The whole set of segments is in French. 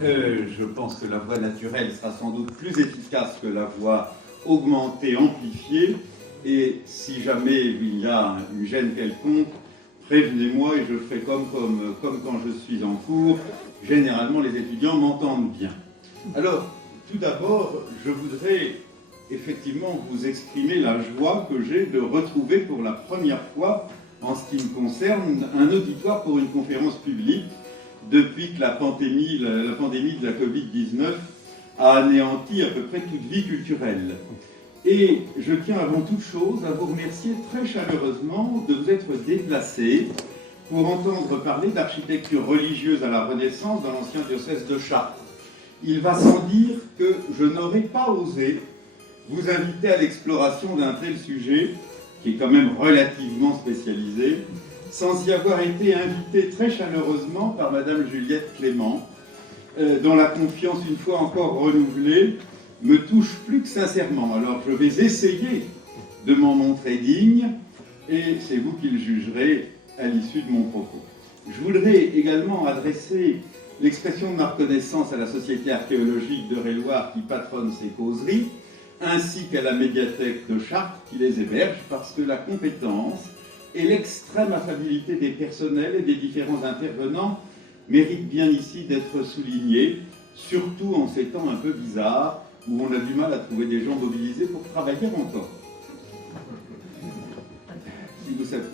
Je pense que la voie naturelle sera sans doute plus efficace que la voie augmentée, amplifiée. Et si jamais il y a une gêne quelconque, prévenez-moi et je ferai comme quand je suis en cours. Généralement, les étudiants m'entendent bien. Alors, tout d'abord, je voudrais effectivement vous exprimer la joie que j'ai de retrouver pour la première fois, en ce qui me concerne, un auditoire pour une conférence publique depuis que la pandémie de la Covid-19 a anéanti à peu près toute vie culturelle. Et je tiens avant toute chose à vous remercier très chaleureusement de vous être déplacés pour entendre parler d'architecture religieuse à la Renaissance dans l'ancien diocèse de Chartres. Il va sans dire que je n'aurais pas osé vous inviter à l'exploration d'un tel sujet, qui est quand même relativement spécialisé, sans y avoir été invité très chaleureusement par Madame Juliette Clément, dont la confiance, une fois encore renouvelée, me touche plus que sincèrement. Alors je vais essayer de m'en montrer digne, et c'est vous qui le jugerez à l'issue de mon propos. Je voudrais également adresser l'expression de ma reconnaissance à la Société archéologique d'Eure-et-Loir qui patronne ces causeries, ainsi qu'à la médiathèque de Chartres qui les héberge, parce que la compétence et l'extrême affabilité des personnels et des différents intervenants méritent bien ici d'être soulignés, surtout en ces temps un peu bizarres où on a du mal à trouver des gens mobilisés pour travailler encore. Si vous savez.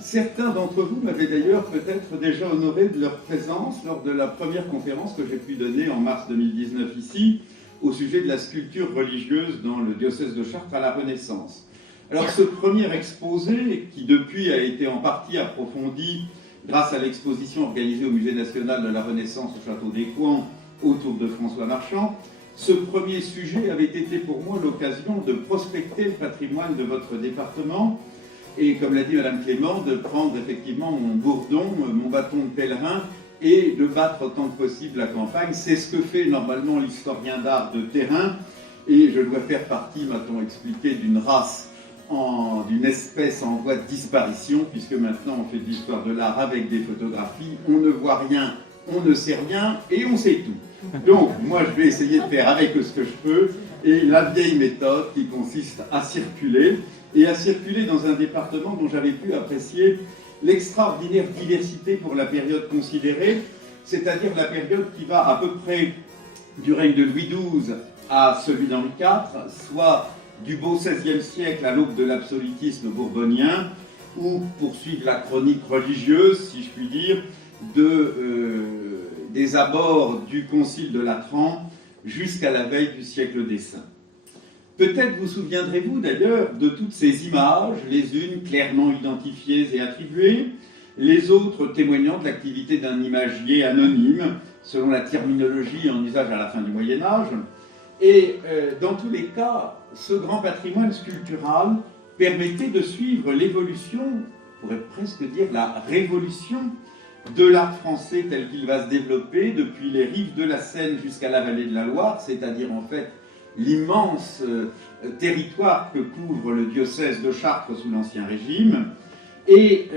Certains d'entre vous m'avaient d'ailleurs peut-être déjà honoré de leur présence lors de la première conférence que j'ai pu donner en mars 2019 ici, au sujet de la sculpture religieuse dans le diocèse de Chartres à la Renaissance. Alors ce premier exposé, qui depuis a été en partie approfondi grâce à l'exposition organisée au Musée national de la Renaissance au château d'Écouen autour de François Marchand, ce premier sujet avait été pour moi l'occasion de prospecter le patrimoine de votre département et, comme l'a dit Madame Clément, de prendre effectivement mon bourdon, mon bâton de pèlerin et de battre autant que possible la campagne. C'est ce que fait normalement l'historien d'art de terrain, et je dois faire partie, m'a-t-on expliqué, d'une race, d'une espèce en voie de disparition, puisque maintenant on fait de l'histoire de l'art avec des photographies, on ne voit rien, on ne sait rien, et on sait tout. Donc, moi je vais essayer de faire avec ce que je peux, et la vieille méthode qui consiste à circuler, et à circuler dans un département dont j'avais pu apprécier l'extraordinaire diversité pour la période considérée, c'est-à-dire la période qui va à peu près du règne de Louis XII à celui d'Henri IV, soit du beau XVIe siècle à l'aube de l'absolutisme bourbonien, ou, pour suivre la chronique religieuse, si je puis dire, des abords du Concile de Latran jusqu'à la veille du siècle des Saints. Peut-être vous souviendrez-vous d'ailleurs de toutes ces images, les unes clairement identifiées et attribuées, les autres témoignant de l'activité d'un imagier anonyme, selon la terminologie en usage à la fin du Moyen-Âge. Et dans tous les cas, ce grand patrimoine sculptural permettait de suivre l'évolution, on pourrait presque dire la révolution, de l'art français tel qu'il va se développer depuis les rives de la Seine jusqu'à la vallée de la Loire, c'est-à-dire en fait l'immense territoire que couvre le diocèse de Chartres sous l'Ancien Régime, et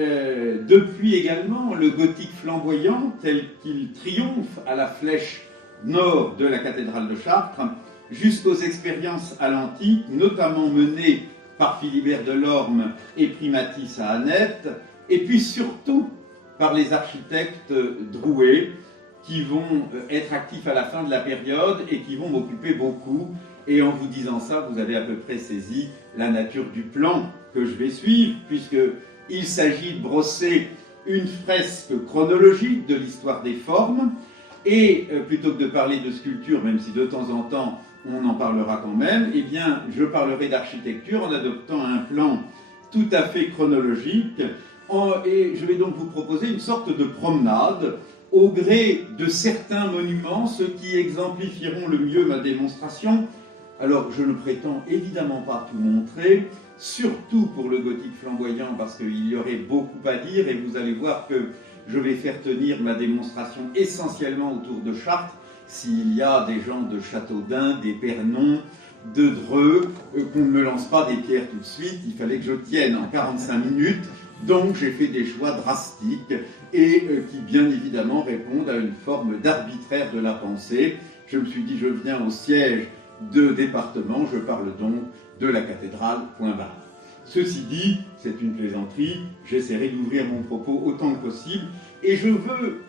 depuis également le gothique flamboyant tel qu'il triomphe à la flèche nord de la cathédrale de Chartres, jusqu'aux expériences à l'antique, notamment menées par Philibert Delorme et Primatis à Annette, et puis surtout par les architectes Drouet, qui vont être actifs à la fin de la période et qui vont m'occuper beaucoup. Et en vous disant ça, vous avez à peu près saisi la nature du plan que je vais suivre, puisqu'il s'agit de brosser une fresque chronologique de l'histoire des formes, et plutôt que de parler de sculpture, même si de temps en temps on en parlera quand même, eh bien je parlerai d'architecture en adoptant un plan tout à fait chronologique, et je vais donc vous proposer une sorte de promenade au gré de certains monuments, ceux qui exemplifieront le mieux ma démonstration. Alors, je ne prétends évidemment pas tout montrer, surtout pour le gothique flamboyant, parce qu'il y aurait beaucoup à dire, et vous allez voir que je vais faire tenir ma démonstration essentiellement autour de Chartres, s'il y a des gens de Châteaudun, d'Épernon, de Dreux, qu'on ne me lance pas des pierres tout de suite, il fallait que je tienne en 45 minutes, Donc j'ai fait des choix drastiques et qui bien évidemment répondent à une forme d'arbitraire de la pensée. Je me suis dit, je viens au siège de département, je parle donc de la cathédrale, point barre. Ceci dit, c'est une plaisanterie, j'essaierai d'ouvrir mon propos autant que possible, et je veux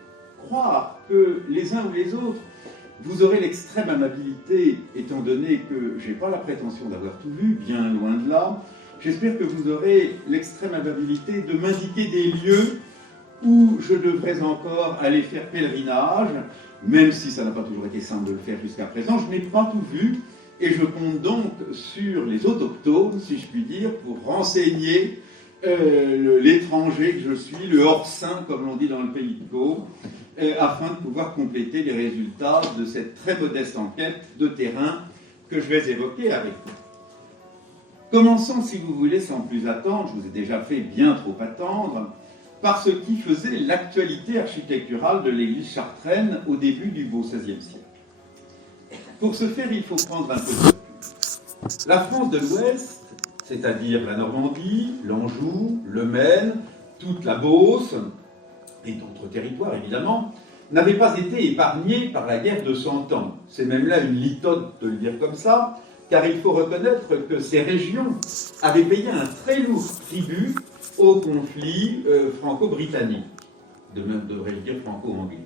croire que les uns ou les autres, vous aurez l'extrême amabilité, étant donné que je n'ai pas la prétention d'avoir tout vu, bien loin de là. J'espère que vous aurez l'extrême amabilité de m'indiquer des lieux où je devrais encore aller faire pèlerinage, même si ça n'a pas toujours été simple de le faire jusqu'à présent. Je n'ai pas tout vu, et je compte donc sur les autochtones, si je puis dire, pour renseigner l'étranger que je suis, le hors-saint, comme l'on dit dans le pays de Caux, afin de pouvoir compléter les résultats de cette très modeste enquête de terrain que je vais évoquer avec vous. Commençons, si vous voulez, sans plus attendre, je vous ai déjà fait bien trop attendre, par ce qui faisait l'actualité architecturale de l'église chartraine au début du beau XVIe siècle. Pour ce faire, il faut prendre un peu de recul. La France de l'Ouest, c'est-à-dire la Normandie, l'Anjou, le Maine, toute la Beauce, et d'autres territoires évidemment, n'avaient pas été épargnés par la guerre de 100 ans. C'est même là une litote de le dire comme ça, car il faut reconnaître que ces régions avaient payé un très lourd tribut au conflit franco-britannique, devrais-je dire franco-anglais.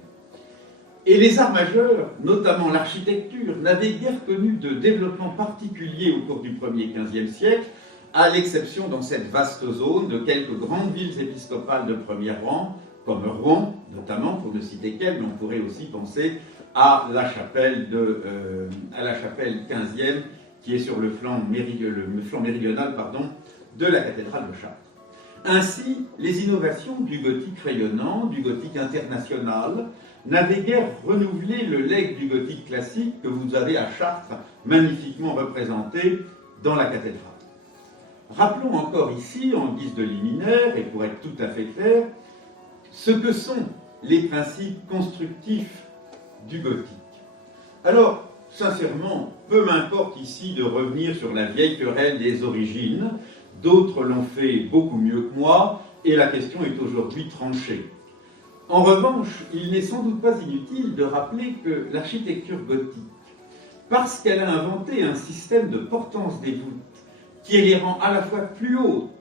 Et les arts majeurs, notamment l'architecture, n'avaient guère connu de développement particulier au cours du 1er XVe siècle, à l'exception dans cette vaste zone de quelques grandes villes épiscopales de premier rang, comme Rouen, notamment, pour ne citer qu'elle, mais on pourrait aussi penser à la chapelle 15e, qui est sur le flanc méridional de la cathédrale de Chartres. Ainsi, les innovations du gothique rayonnant, du gothique international, n'avaient guère renouvelé le legs du gothique classique que vous avez à Chartres, magnifiquement représenté dans la cathédrale. Rappelons encore ici, en guise de liminaire, et pour être tout à fait clair, ce que sont les principes constructifs du gothique. Alors, sincèrement, peu m'importe ici de revenir sur la vieille querelle des origines, d'autres l'ont fait beaucoup mieux que moi, et la question est aujourd'hui tranchée. En revanche, il n'est sans doute pas inutile de rappeler que l'architecture gothique, parce qu'elle a inventé un système de portance des voûtes qui les rend à la fois plus hautes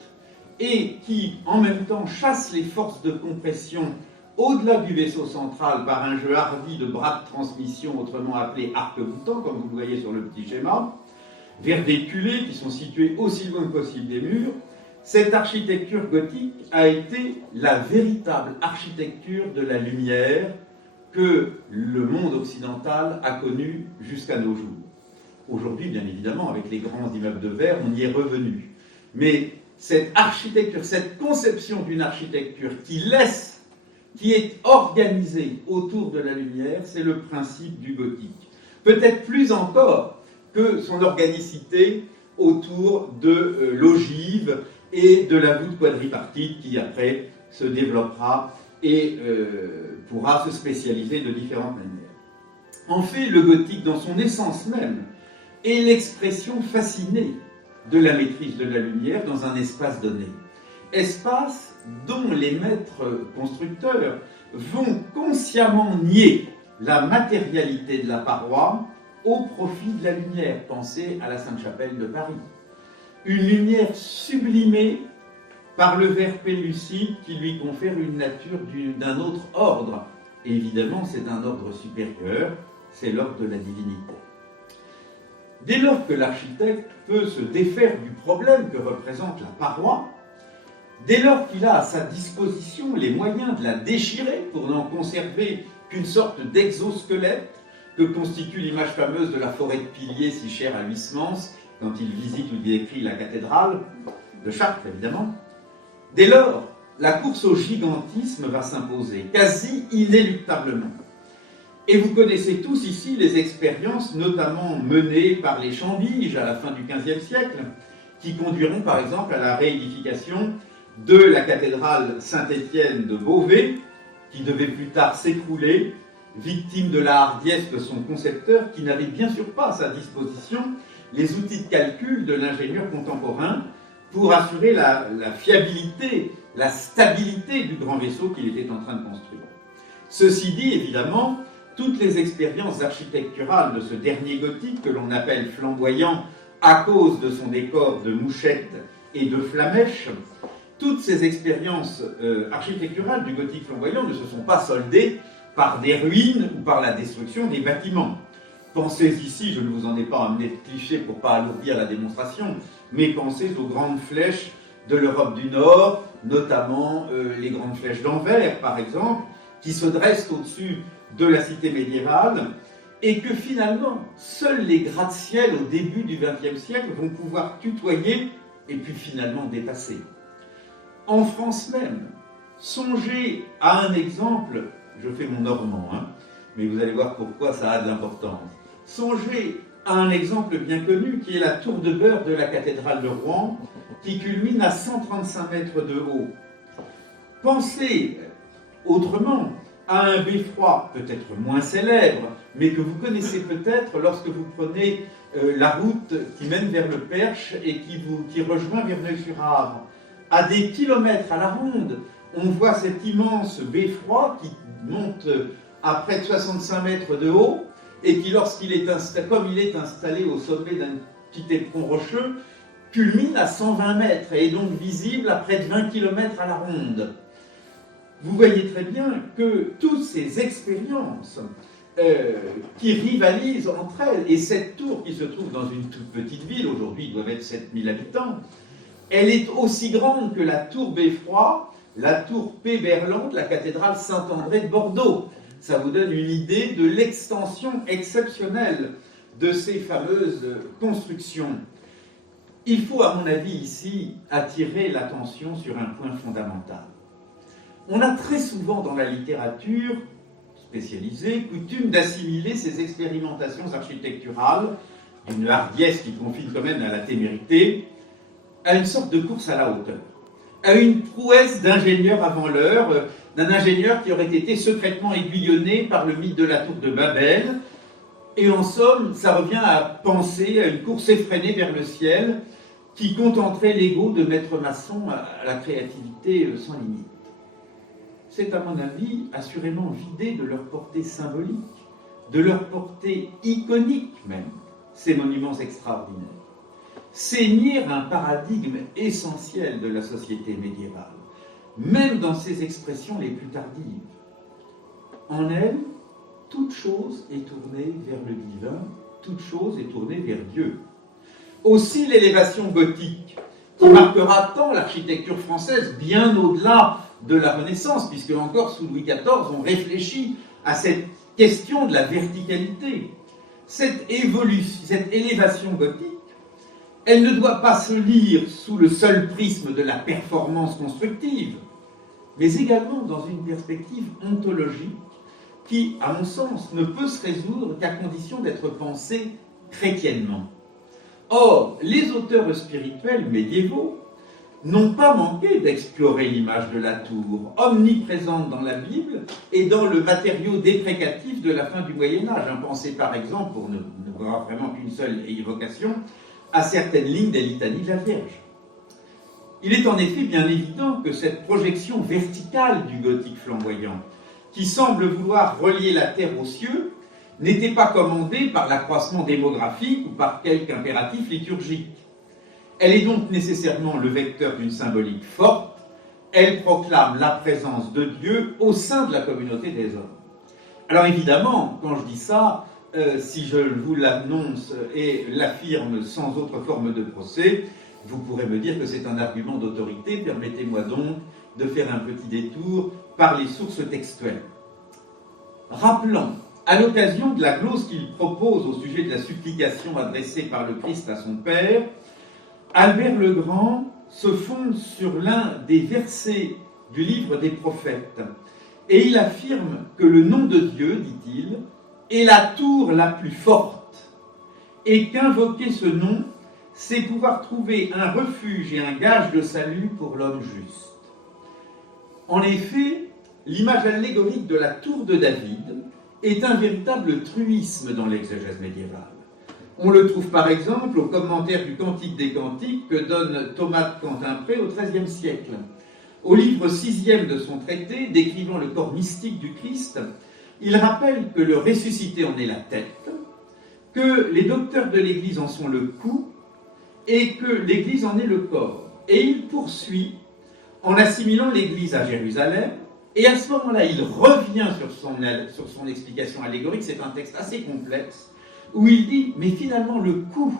et qui, en même temps, chasse les forces de compression au-delà du vaisseau central par un jeu hardi de bras de transmission, autrement appelé arc-boutant, comme vous le voyez sur le petit schéma, vers des culées qui sont situés aussi loin que possible des murs, cette architecture gothique a été la véritable architecture de la lumière que le monde occidental a connue jusqu'à nos jours. Aujourd'hui, bien évidemment, avec les grands immeubles de verre, on y est revenu. Mais cette architecture, cette conception d'une architecture qui est organisée autour de la lumière, c'est le principe du gothique. Peut-être plus encore que son organicité autour de l'ogive et de la voûte quadripartite qui après se développera et pourra se spécialiser de différentes manières. En fait, le gothique, dans son essence même, est l'expression fascinée de la maîtrise de la lumière dans un espace donné. Espace dont les maîtres constructeurs vont consciemment nier la matérialité de la paroi au profit de la lumière. Pensez à la Sainte-Chapelle de Paris. Une lumière sublimée par le verre pellucide qui lui confère une nature d'un autre ordre. Et évidemment, c'est un ordre supérieur, c'est l'ordre de la divinité. Dès lors que l'architecte peut se défaire du problème que représente la paroi, dès lors qu'il a à sa disposition les moyens de la déchirer pour n'en conserver qu'une sorte d'exosquelette que constitue l'image fameuse de la forêt de piliers si chère à Huysmans quand il visite ou décrit la cathédrale de Chartres, évidemment, dès lors, la course au gigantisme va s'imposer, quasi inéluctablement. Et vous connaissez tous ici les expériences, notamment menées par les Chambiges à la fin du XVe siècle, qui conduiront par exemple à la réédification de la cathédrale Saint-Étienne de Beauvais, qui devait plus tard s'écrouler, victime de la hardiesse de son concepteur, qui n'avait bien sûr pas à sa disposition les outils de calcul de l'ingénieur contemporain pour assurer la fiabilité, la stabilité du grand vaisseau qu'il était en train de construire. Ceci dit, évidemment, toutes les expériences architecturales de ce dernier gothique, que l'on appelle flamboyant à cause de son décor de mouchettes et de flamèches, toutes ces expériences architecturales du gothique flamboyant ne se sont pas soldées par des ruines ou par la destruction des bâtiments. Pensez ici, je ne vous en ai pas amené de clichés pour ne pas alourdir la démonstration, mais pensez aux grandes flèches de l'Europe du Nord, notamment les grandes flèches d'Anvers, par exemple, qui se dressent au-dessus de la cité médiévale, et que finalement, seuls les gratte-ciel au début du XXe siècle vont pouvoir tutoyer et puis finalement dépasser. En France même, songez à un exemple, je fais mon normand, mais vous allez voir pourquoi ça a de l'importance. Songez à un exemple bien connu qui est la tour de beurre de la cathédrale de Rouen, qui culmine à 135 mètres de haut. Pensez autrement à un beffroi peut-être moins célèbre, mais que vous connaissez peut-être lorsque vous prenez la route qui mène vers le Perche et qui rejoint Verneuil-sur-Avre. À des kilomètres à la ronde, on voit cet immense beffroi qui monte à près de 65 mètres de haut et qui, lorsqu'il est installé, comme il est installé au sommet d'un petit éperon rocheux, culmine à 120 mètres et est donc visible à près de 20 km à la ronde. Vous voyez très bien que toutes ces expériences qui rivalisent entre elles, et cette tour qui se trouve dans une toute petite ville, aujourd'hui il doit être 7000 habitants, elle est aussi grande que la tour Beffroi, la tour Péberland de la cathédrale Saint-André de Bordeaux. Ça vous donne une idée de l'extension exceptionnelle de ces fameuses constructions. Il faut, à mon avis, ici, attirer l'attention sur un point fondamental. On a très souvent dans la littérature spécialisée coutume d'assimiler ces expérimentations architecturales, d'une hardiesse qui confine quand même à la témérité, à une sorte de course à la hauteur, à une prouesse d'ingénieur avant l'heure, d'un ingénieur qui aurait été secrètement aiguillonné par le mythe de la tour de Babel, et en somme, ça revient à penser à une course effrénée vers le ciel qui contenterait l'ego de maître maçon à la créativité sans limite. C'est à mon avis assurément vidé de leur portée symbolique, de leur portée iconique même, ces monuments extraordinaires. C'est nier un paradigme essentiel de la société médiévale, même dans ses expressions les plus tardives. En elle, toute chose est tournée vers le divin, toute chose est tournée vers Dieu. Aussi l'élévation gothique, qui marquera tant l'architecture française, bien au-delà de la Renaissance, puisque encore sous Louis XIV, on réfléchit à cette question de la verticalité. Cette élévation gothique, elle ne doit pas se lire sous le seul prisme de la performance constructive, mais également dans une perspective ontologique qui, à mon sens, ne peut se résoudre qu'à condition d'être pensée chrétiennement. Or, les auteurs spirituels médiévaux n'ont pas manqué d'explorer l'image de la tour, omniprésente dans la Bible et dans le matériau déprécatif de la fin du Moyen-Âge. Pensez par exemple, pour ne voir vraiment qu'une seule évocation, à certaines lignes des litanies de la Vierge. Il est en effet bien évident que cette projection verticale du gothique flamboyant, qui semble vouloir relier la terre aux cieux, n'était pas commandée par l'accroissement démographique ou par quelque impératif liturgique. Elle est donc nécessairement le vecteur d'une symbolique forte, elle proclame la présence de Dieu au sein de la communauté des hommes. Alors évidemment, quand je dis ça, si je vous l'annonce et l'affirme sans autre forme de procès, vous pourrez me dire que c'est un argument d'autorité. Permettez-moi donc de faire un petit détour par les sources textuelles. Rappelons, à l'occasion de la glose qu'il propose au sujet de la supplication adressée par le Christ à son Père, Albert le Grand se fonde sur l'un des versets du livre des prophètes, et il affirme que le nom de Dieu, dit-il, est la tour la plus forte, et qu'invoquer ce nom, c'est pouvoir trouver un refuge et un gage de salut pour l'homme juste. En effet, l'image allégorique de la tour de David est un véritable truisme dans l'exégèse médiévale. On le trouve par exemple au commentaire du Cantique des Cantiques que donne Thomas de Cantimpré au XIIIe siècle. Au livre 6e de son traité, décrivant le corps mystique du Christ, il rappelle que le ressuscité en est la tête, que les docteurs de l'Église en sont le cou, et que l'Église en est le corps. Et il poursuit en assimilant l'Église à Jérusalem, et à ce moment-là, il revient sur son explication allégorique, c'est un texte assez complexe, où il dit, mais finalement le cou,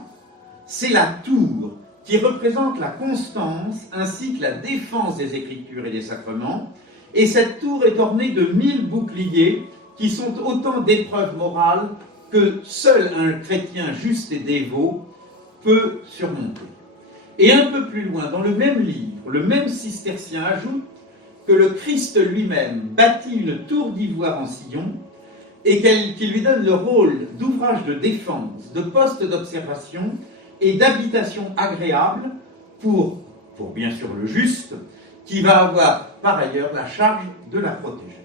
c'est la tour qui représente la constance ainsi que la défense des Écritures et des sacrements, et cette tour est ornée de 1000 boucliers qui sont autant d'épreuves morales que seul un chrétien juste et dévot peut surmonter. Et un peu plus loin, dans le même livre, le même cistercien ajoute que le Christ lui-même bâtit une tour d'ivoire en sillon et qui lui donne le rôle d'ouvrage de défense, de poste d'observation et d'habitation agréable pour bien sûr le juste, qui va avoir par ailleurs la charge de la protéger.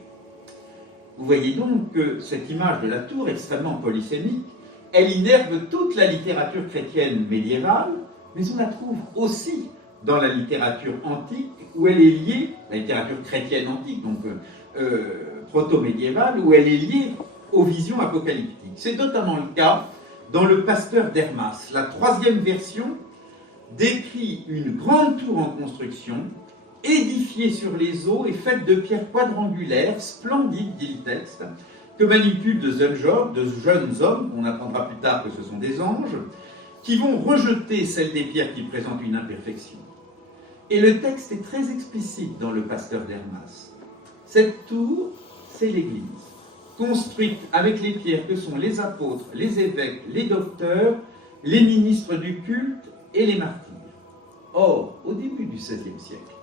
Vous voyez donc que cette image de la tour extrêmement polysémique, elle innerve toute la littérature chrétienne médiévale, mais on la trouve aussi dans la littérature antique, où elle est liée, la littérature chrétienne antique, donc proto-médiévale, où elle est liée aux visions apocalyptiques. C'est notamment le cas dans le Pasteur d'Hermas. La 3e version décrit une grande tour en construction, édifiée sur les eaux et faite de pierres quadrangulaires, splendides, dit le texte, que manipulent de jeunes hommes, on apprendra plus tard que ce sont des anges, qui vont rejeter celles des pierres qui présentent une imperfection. Et le texte est très explicite dans le Pasteur d'Hermas. Cette tour, c'est l'Église, construite avec les pierres que sont les apôtres, les évêques, les docteurs, les ministres du culte et les martyrs. Or, au début du XVIe siècle,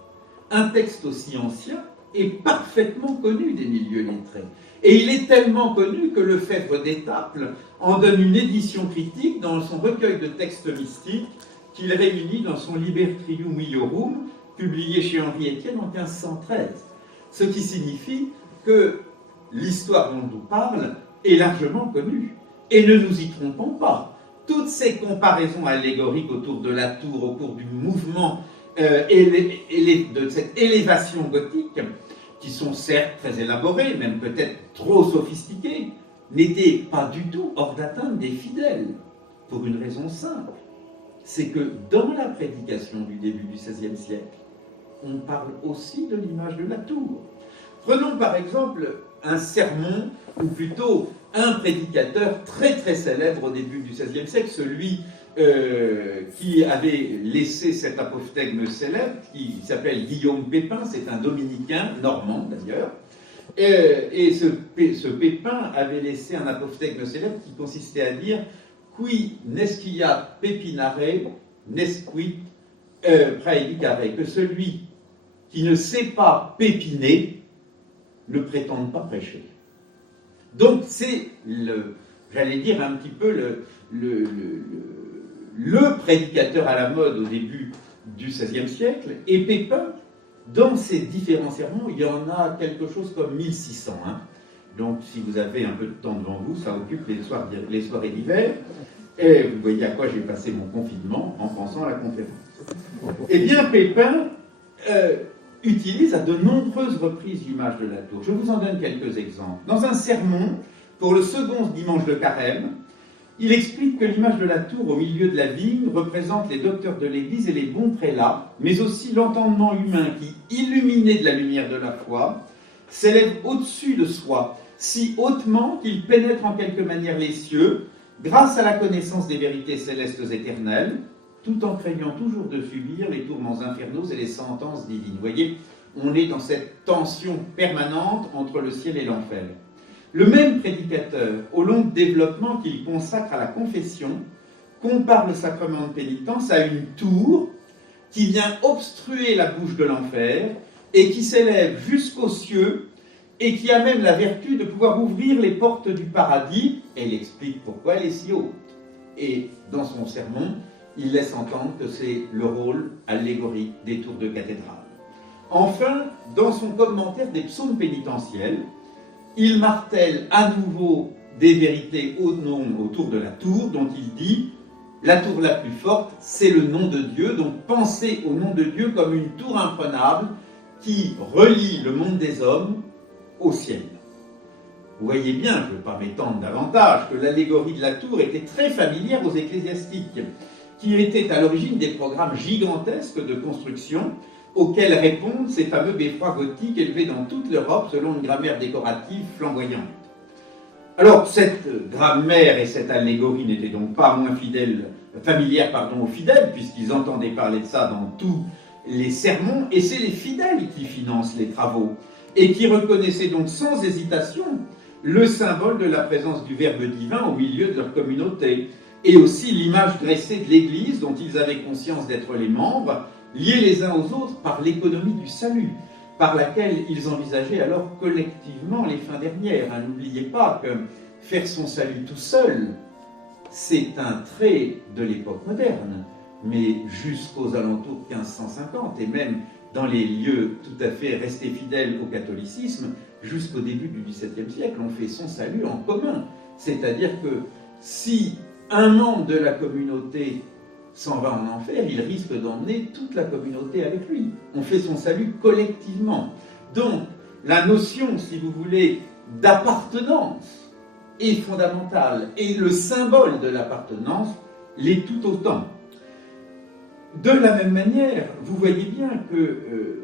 un texte aussi ancien est parfaitement connu des milieux lettrés. Et il est tellement connu que Lefebvre d'Étaples en donne une édition critique dans son recueil de textes mystiques qu'il réunit dans son Libertrium Miorum, publié chez Henri Étienne en 1513. Ce qui signifie que l'histoire dont on parle est largement connue. Et ne nous y trompons pas. Toutes ces comparaisons allégoriques autour de la tour, au cours du mouvement de cette élévation gothique, qui sont certes très élaborées, même peut-être trop sophistiquées, n'étaient pas du tout hors d'atteinte des fidèles, pour une raison simple. C'est que dans la prédication du début du XVIe siècle, on parle aussi de l'image de la tour. Prenons par exemple un sermon, ou plutôt un prédicateur très très célèbre au début du XVIe siècle, celui qui avait laissé cet apophthegme célèbre, qui s'appelle Guillaume Pépin, c'est un dominicain, normand d'ailleurs, et ce Pépin avait laissé un apophthegme célèbre qui consistait à dire « Qui nesciat pepinare, nesquit praedicare », que celui qui ne sait pas pépiner ne prétende pas prêcher. Donc c'est, j'allais dire un petit peu le prédicateur à la mode au début du XVIe siècle, et Pépin, dans ses différents sermons, il y en a quelque chose comme 1600. Donc si vous avez un peu de temps devant vous, ça occupe les soirées d'hiver, et vous voyez à quoi j'ai passé mon confinement en pensant à la conférence. Eh bien, Pépin utilise à de nombreuses reprises l'image de la tour. Je vous en donne quelques exemples. Dans un sermon, pour le second dimanche de Carême, il explique que l'image de la tour au milieu de la vigne représente les docteurs de l'Église et les bons prélats, mais aussi l'entendement humain qui, illuminé de la lumière de la foi, s'élève au-dessus de soi, si hautement qu'il pénètre en quelque manière les cieux, grâce à la connaissance des vérités célestes éternelles, tout en craignant toujours de subir les tourments infernaux et les sentences divines. Vous voyez, on est dans cette tension permanente entre le ciel et l'enfer. Le même prédicateur, au long développement qu'il consacre à la confession, compare le sacrement de pénitence à une tour qui vient obstruer la bouche de l'enfer et qui s'élève jusqu'aux cieux et qui a même la vertu de pouvoir ouvrir les portes du paradis. Et il explique pourquoi elle est si haute. Et dans son sermon, il laisse entendre que c'est le rôle allégorique des tours de cathédrale. Enfin, dans son commentaire des psaumes pénitentiels, il martèle à nouveau des vérités autour de la tour, dont il dit « La tour la plus forte, c'est le nom de Dieu », donc pensez au nom de Dieu comme une tour imprenable qui relie le monde des hommes au ciel. Vous voyez bien, je ne veux pas m'étendre davantage, que l'allégorie de la tour était très familière aux ecclésiastiques, qui étaient à l'origine des programmes gigantesques de construction auxquels répondent ces fameux beffrois gothiques élevés dans toute l'Europe selon une grammaire décorative flamboyante. Alors, cette grammaire et cette allégorie n'étaient donc pas moins familières aux fidèles, puisqu'ils entendaient parler de ça dans tous les sermons, et c'est les fidèles qui financent les travaux, et qui reconnaissaient donc sans hésitation le symbole de la présence du Verbe divin au milieu de leur communauté, et aussi l'image dressée de l'Église dont ils avaient conscience d'être les membres, liés les uns aux autres par l'économie du salut, par laquelle ils envisageaient alors collectivement les fins dernières. N'oubliez pas que faire son salut tout seul, c'est un trait de l'époque moderne, mais jusqu'aux alentours de 1550, et même dans les lieux tout à fait restés fidèles au catholicisme, jusqu'au début du XVIIe siècle, on fait son salut en commun. C'est-à-dire que si un membre de la communauté s'en va en enfer, il risque d'emmener toute la communauté avec lui. On fait son salut collectivement. Donc, la notion, si vous voulez, d'appartenance est fondamentale, et le symbole de l'appartenance l'est tout autant. De la même manière, vous voyez bien que,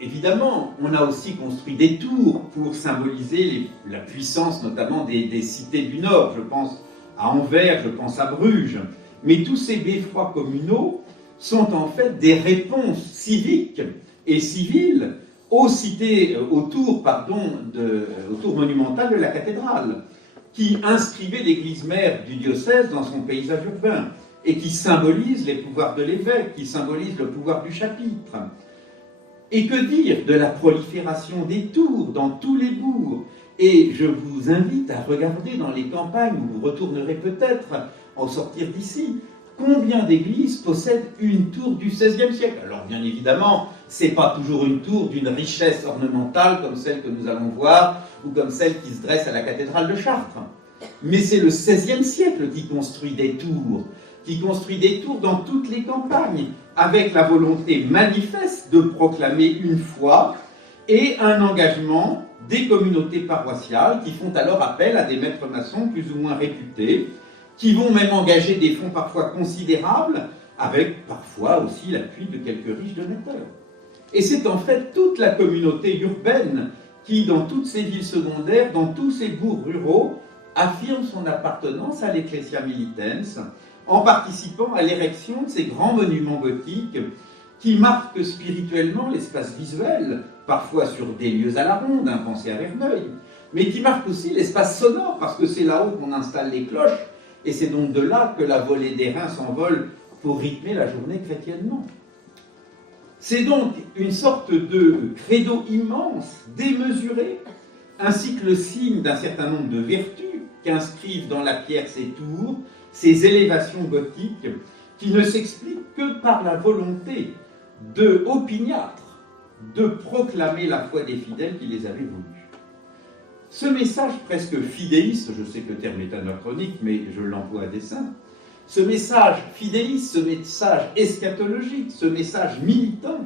évidemment, on a aussi construit des tours pour symboliser la puissance, notamment des cités du Nord. Je pense à Anvers, je pense à Bruges. Mais tous ces beffrois communaux sont en fait des réponses civiques et civiles aux cités, aux tours monumentales de la cathédrale, qui inscrivaient l'église mère du diocèse dans son paysage urbain et qui symbolisent les pouvoirs de l'évêque, qui symbolisent le pouvoir du chapitre. Et que dire de la prolifération des tours dans tous les bourgs? Et je vous invite à regarder dans les campagnes, où vous retournerez peut-être en sortir d'ici, combien d'églises possèdent une tour du XVIe siècle? Alors bien évidemment, ce n'est pas toujours une tour d'une richesse ornementale comme celle que nous allons voir, ou comme celle qui se dresse à la cathédrale de Chartres. Mais c'est le XVIe siècle qui construit des tours dans toutes les campagnes, avec la volonté manifeste de proclamer une foi et un engagement des communautés paroissiales qui font alors appel à des maîtres maçons plus ou moins réputés, qui vont même engager des fonds parfois considérables, avec parfois aussi l'appui de quelques riches donateurs. Et c'est en fait toute la communauté urbaine qui, dans toutes ces villes secondaires, dans tous ces bourgs ruraux, affirme son appartenance à l'Ecclesia Militens, en participant à l'érection de ces grands monuments gothiques qui marquent spirituellement l'espace visuel, parfois sur des lieux à la ronde, pensez à Verneuil, mais qui marquent aussi l'espace sonore, parce que c'est là-haut qu'on installe les cloches, et c'est donc de là que la volée d'airain s'envole pour rythmer la journée chrétiennement. C'est donc une sorte de credo immense, démesuré, ainsi que le signe d'un certain nombre de vertus qu'inscrivent dans la pierre ces tours, ces élévations gothiques, qui ne s'expliquent que par la volonté opiniâtre de proclamer la foi des fidèles qui les avaient voulu. Ce message presque fidéiste, je sais que le terme est anachronique, mais je l'emploie à dessein, ce message fidéiste, ce message eschatologique, ce message militant,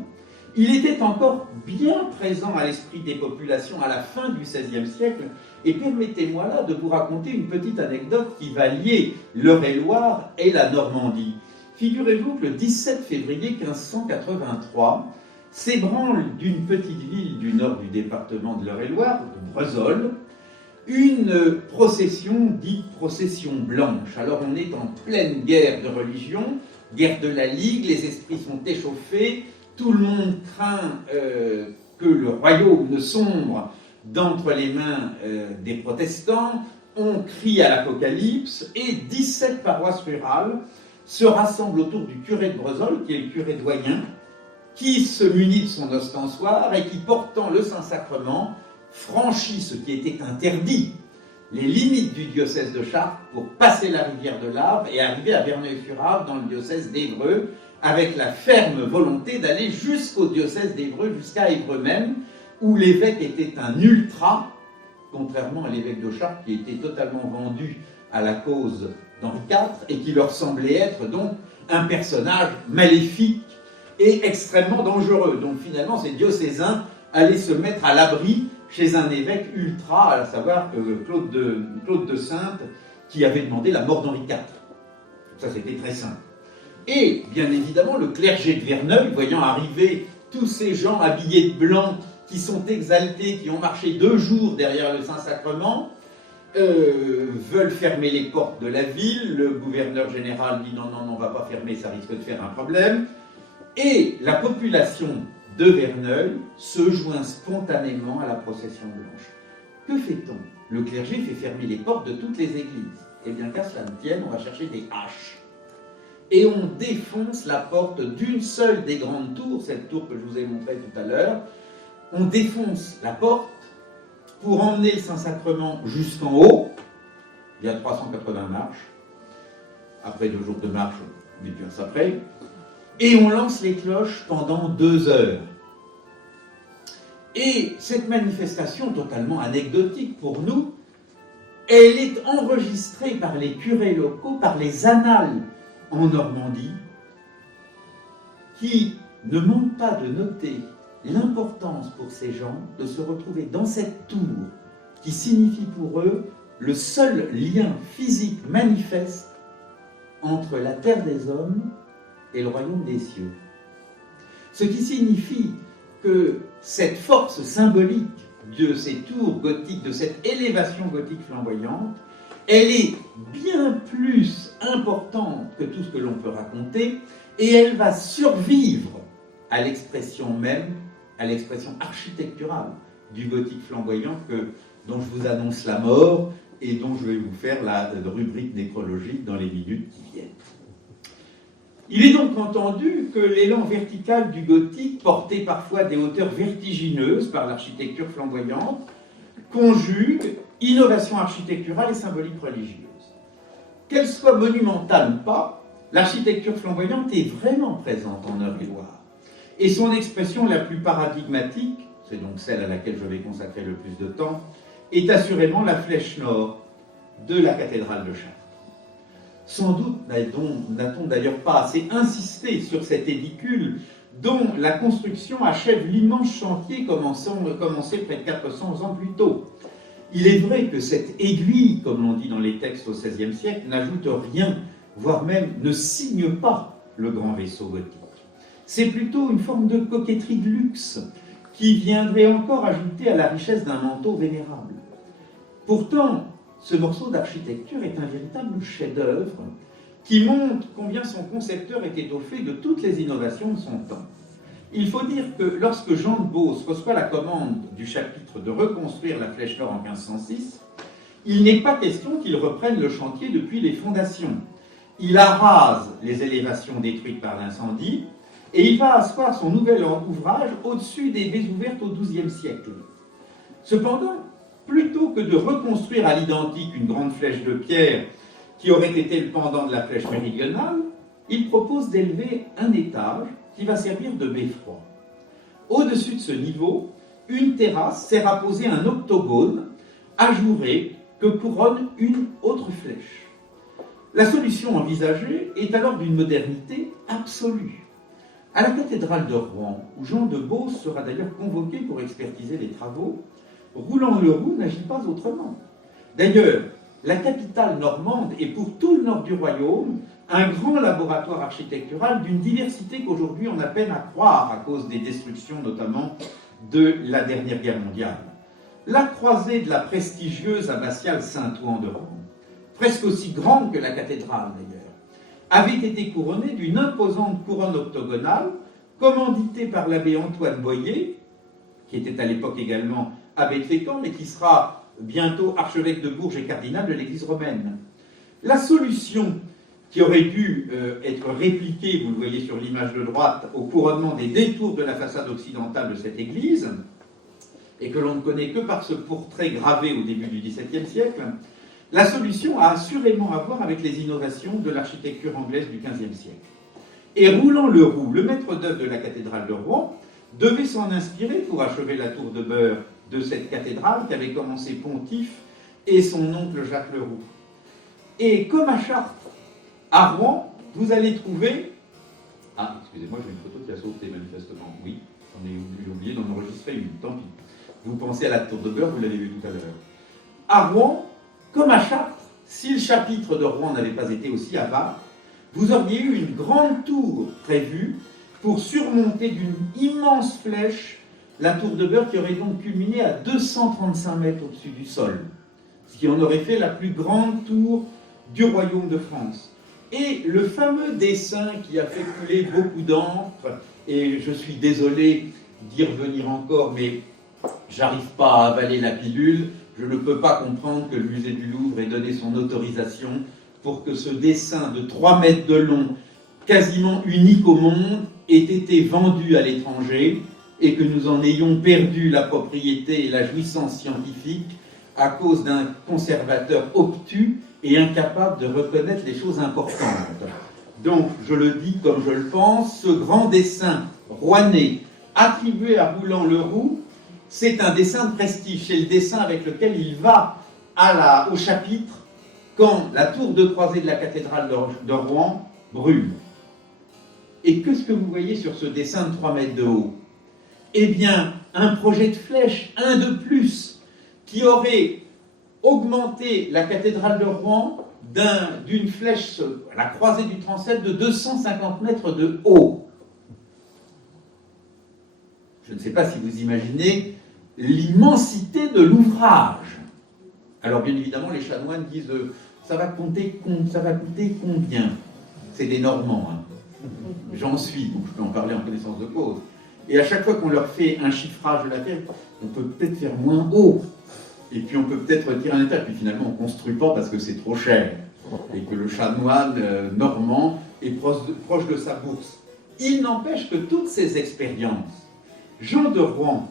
il était encore bien présent à l'esprit des populations à la fin du XVIe siècle, et permettez-moi là de vous raconter une petite anecdote qui va lier l'Eure-et-Loire et la Normandie. Figurez-vous que le 17 février 1583, s'ébranle d'une petite ville du nord du département de l'Eure-et-Loire, de Breuzolles, une procession dite procession blanche. Alors on est en pleine guerre de religion, guerre de la Ligue, les esprits sont échauffés, tout le monde craint que le royaume ne sombre d'entre les mains des protestants, on crie à l'apocalypse, et 17 paroisses rurales se rassemblent autour du curé de Breuzolles, qui est le curé doyen, qui se munit de son ostensoir et qui, portant le Saint-Sacrement, franchit ce qui était interdit, les limites du diocèse de Chartres, pour passer la rivière de l'Arve et arriver à Verneuil-sur-Arve dans le diocèse d'Évreux, avec la ferme volonté d'aller jusqu'au diocèse d'Évreux, jusqu'à Évreux même, où l'évêque était un ultra contrairement à l'évêque de Chartres qui était totalement vendu à la cause d'Henri IV et qui leur semblait être donc un personnage maléfique et extrêmement dangereux. Donc finalement, ces diocésains allaient se mettre à l'abri chez un évêque ultra, à savoir Claude de Saintes, qui avait demandé la mort d'Henri IV. Ça, c'était très simple. Et, bien évidemment, le clergé de Verneuil, voyant arriver tous ces gens habillés de blanc, qui sont exaltés, qui ont marché 2 jours derrière le Saint-Sacrement, veulent fermer les portes de la ville. Le gouverneur général dit non, on ne va pas fermer, ça risque de faire un problème. Et la population de Verneuil se joint spontanément à la procession blanche. Que fait-on? Le clergé fait fermer les portes de toutes les églises. Eh bien, qu'à cela ne tienne, on va chercher des haches. Et on défonce la porte d'une seule des grandes tours, cette tour que je vous ai montrée tout à l'heure. On défonce la porte pour emmener le Saint-Sacrement jusqu'en haut. Il y a 380 marches. Après 2 jours de marche, on est bien après. Et on lance les cloches pendant 2 heures. Et cette manifestation totalement anecdotique pour nous, elle est enregistrée par les curés locaux, par les annales en Normandie, qui ne manquent pas de noter l'importance pour ces gens de se retrouver dans cette tour qui signifie pour eux le seul lien physique manifeste entre la terre des hommes et le royaume des cieux. Ce qui signifie que cette force symbolique de ces tours gothiques, de cette élévation gothique flamboyante, elle est bien plus importante que tout ce que l'on peut raconter, et elle va survivre à l'expression même, à l'expression architecturale du gothique flamboyant dont je vous annonce la mort et dont je vais vous faire la rubrique nécrologique dans les minutes qui viennent. Il est donc entendu que l'élan vertical du gothique, porté parfois à des hauteurs vertigineuses par l'architecture flamboyante, conjugue innovation architecturale et symbolique religieuse. Qu'elle soit monumentale ou pas, l'architecture flamboyante est vraiment présente en Eure-et-Loire. Et son expression la plus paradigmatique, c'est donc celle à laquelle je vais consacrer le plus de temps, est assurément la flèche nord de la cathédrale de Chartres. Sans doute n'a-t-on d'ailleurs pas assez insisté sur cet édicule dont la construction achève l'immense chantier commencé près de 400 ans plus tôt. Il est vrai que cette aiguille, comme l'on dit dans les textes au XVIe siècle, n'ajoute rien, voire même ne signe pas le grand vaisseau gothique. C'est plutôt une forme de coquetterie de luxe qui viendrait encore ajouter à la richesse d'un manteau vénérable. Pourtant, ce morceau d'architecture est un véritable chef-d'œuvre qui montre combien son concepteur était au fait de toutes les innovations de son temps. Il faut dire que lorsque Jean de Beauce reçoit la commande du chapitre de reconstruire la Flèche Nord en 1506, il n'est pas question qu'il reprenne le chantier depuis les fondations. Il arrase les élévations détruites par l'incendie et il va asseoir son nouvel ouvrage au-dessus des baies ouvertes au XIIe siècle. Cependant, plutôt que de reconstruire à l'identique une grande flèche de pierre qui aurait été le pendant de la flèche méridionale, il propose d'élever un étage qui va servir de beffroi. Au-dessus de ce niveau, une terrasse sert à poser un octogone ajouré que couronne une autre flèche. La solution envisagée est alors d'une modernité absolue. À la cathédrale de Rouen, où Jean de Beauce sera d'ailleurs convoqué pour expertiser les travaux, Rouland-le-Roux n'agit pas autrement. D'ailleurs, la capitale normande est pour tout le nord du royaume un grand laboratoire architectural d'une diversité qu'aujourd'hui on a peine à croire à cause des destructions notamment de la dernière guerre mondiale. La croisée de la prestigieuse abbatiale Saint-Ouen de Rouen, presque aussi grande que la cathédrale d'ailleurs, avait été couronnée d'une imposante couronne octogonale commanditée par l'abbé Antoine Boyer, qui était à l'époque également abbé de Fécamp, mais qui sera bientôt archevêque de Bourges et cardinal de l'Église romaine. La solution qui aurait dû être répliquée, vous le voyez sur l'image de droite, au couronnement des détours de la façade occidentale de cette église, et que l'on ne connaît que par ce portrait gravé au début du XVIIe siècle, la solution a assurément à voir avec les innovations de l'architecture anglaise du XVe siècle. Et Rouland-le-Roux, le maître d'œuvre de la cathédrale de Rouen, devait s'en inspirer pour achever la tour de Beurre de cette cathédrale qu'avait commencé Pontife et son oncle Jacques Leroux. Et comme à Chartres, à Rouen, vous allez trouver... Ah, excusez-moi, j'ai une photo qui a sauté manifestement. Oui, j'ai oublié d'en enregistrer une, tant pis. Vous pensez à la tour de Beurre, vous l'avez vu tout à l'heure. À Rouen, comme à Chartres, si le chapitre de Rouen n'avait pas été aussi avare, vous auriez eu une grande tour prévue pour surmonter d'une immense flèche la tour de Beurre qui aurait donc culminé à 235 mètres au-dessus du sol, ce qui en aurait fait la plus grande tour du royaume de France. Et le fameux dessin qui a fait couler beaucoup d'encre, et je suis désolé d'y revenir encore, mais j'arrive pas à avaler la pilule, je ne peux pas comprendre que le musée du Louvre ait donné son autorisation pour que ce dessin de 3 mètres de long, quasiment unique au monde, ait été vendu à l'étranger et que nous en ayons perdu la propriété et la jouissance scientifique à cause d'un conservateur obtus et incapable de reconnaître les choses importantes. Donc, je le dis comme je le pense, ce grand dessin rouennais attribué à Rouland-Leroux, c'est un dessin de prestige. C'est le dessin avec lequel il va au chapitre quand la tour de croisée de la cathédrale de Rouen brûle. Et qu'est-ce que vous voyez sur ce dessin de 3 mètres de haut? Eh bien, un projet de flèche, un de plus, qui aurait augmenté la cathédrale de Rouen d'une flèche à la croisée du transept de 250 mètres de haut. Je ne sais pas si vous imaginez l'immensité de l'ouvrage. Alors bien évidemment, les chanoines disent ça va coûter combien? C'est des Normands, hein. J'en suis, donc je peux en parler en connaissance de cause. Et à chaque fois qu'on leur fait un chiffrage de la terre, on peut peut-être faire moins haut. Et puis on peut peut-être retirer un étage, puis finalement on ne construit pas parce que c'est trop cher. Et que le chanoine normand est proche de sa bourse. Il n'empêche que toutes ces expériences, Jean de Rouen,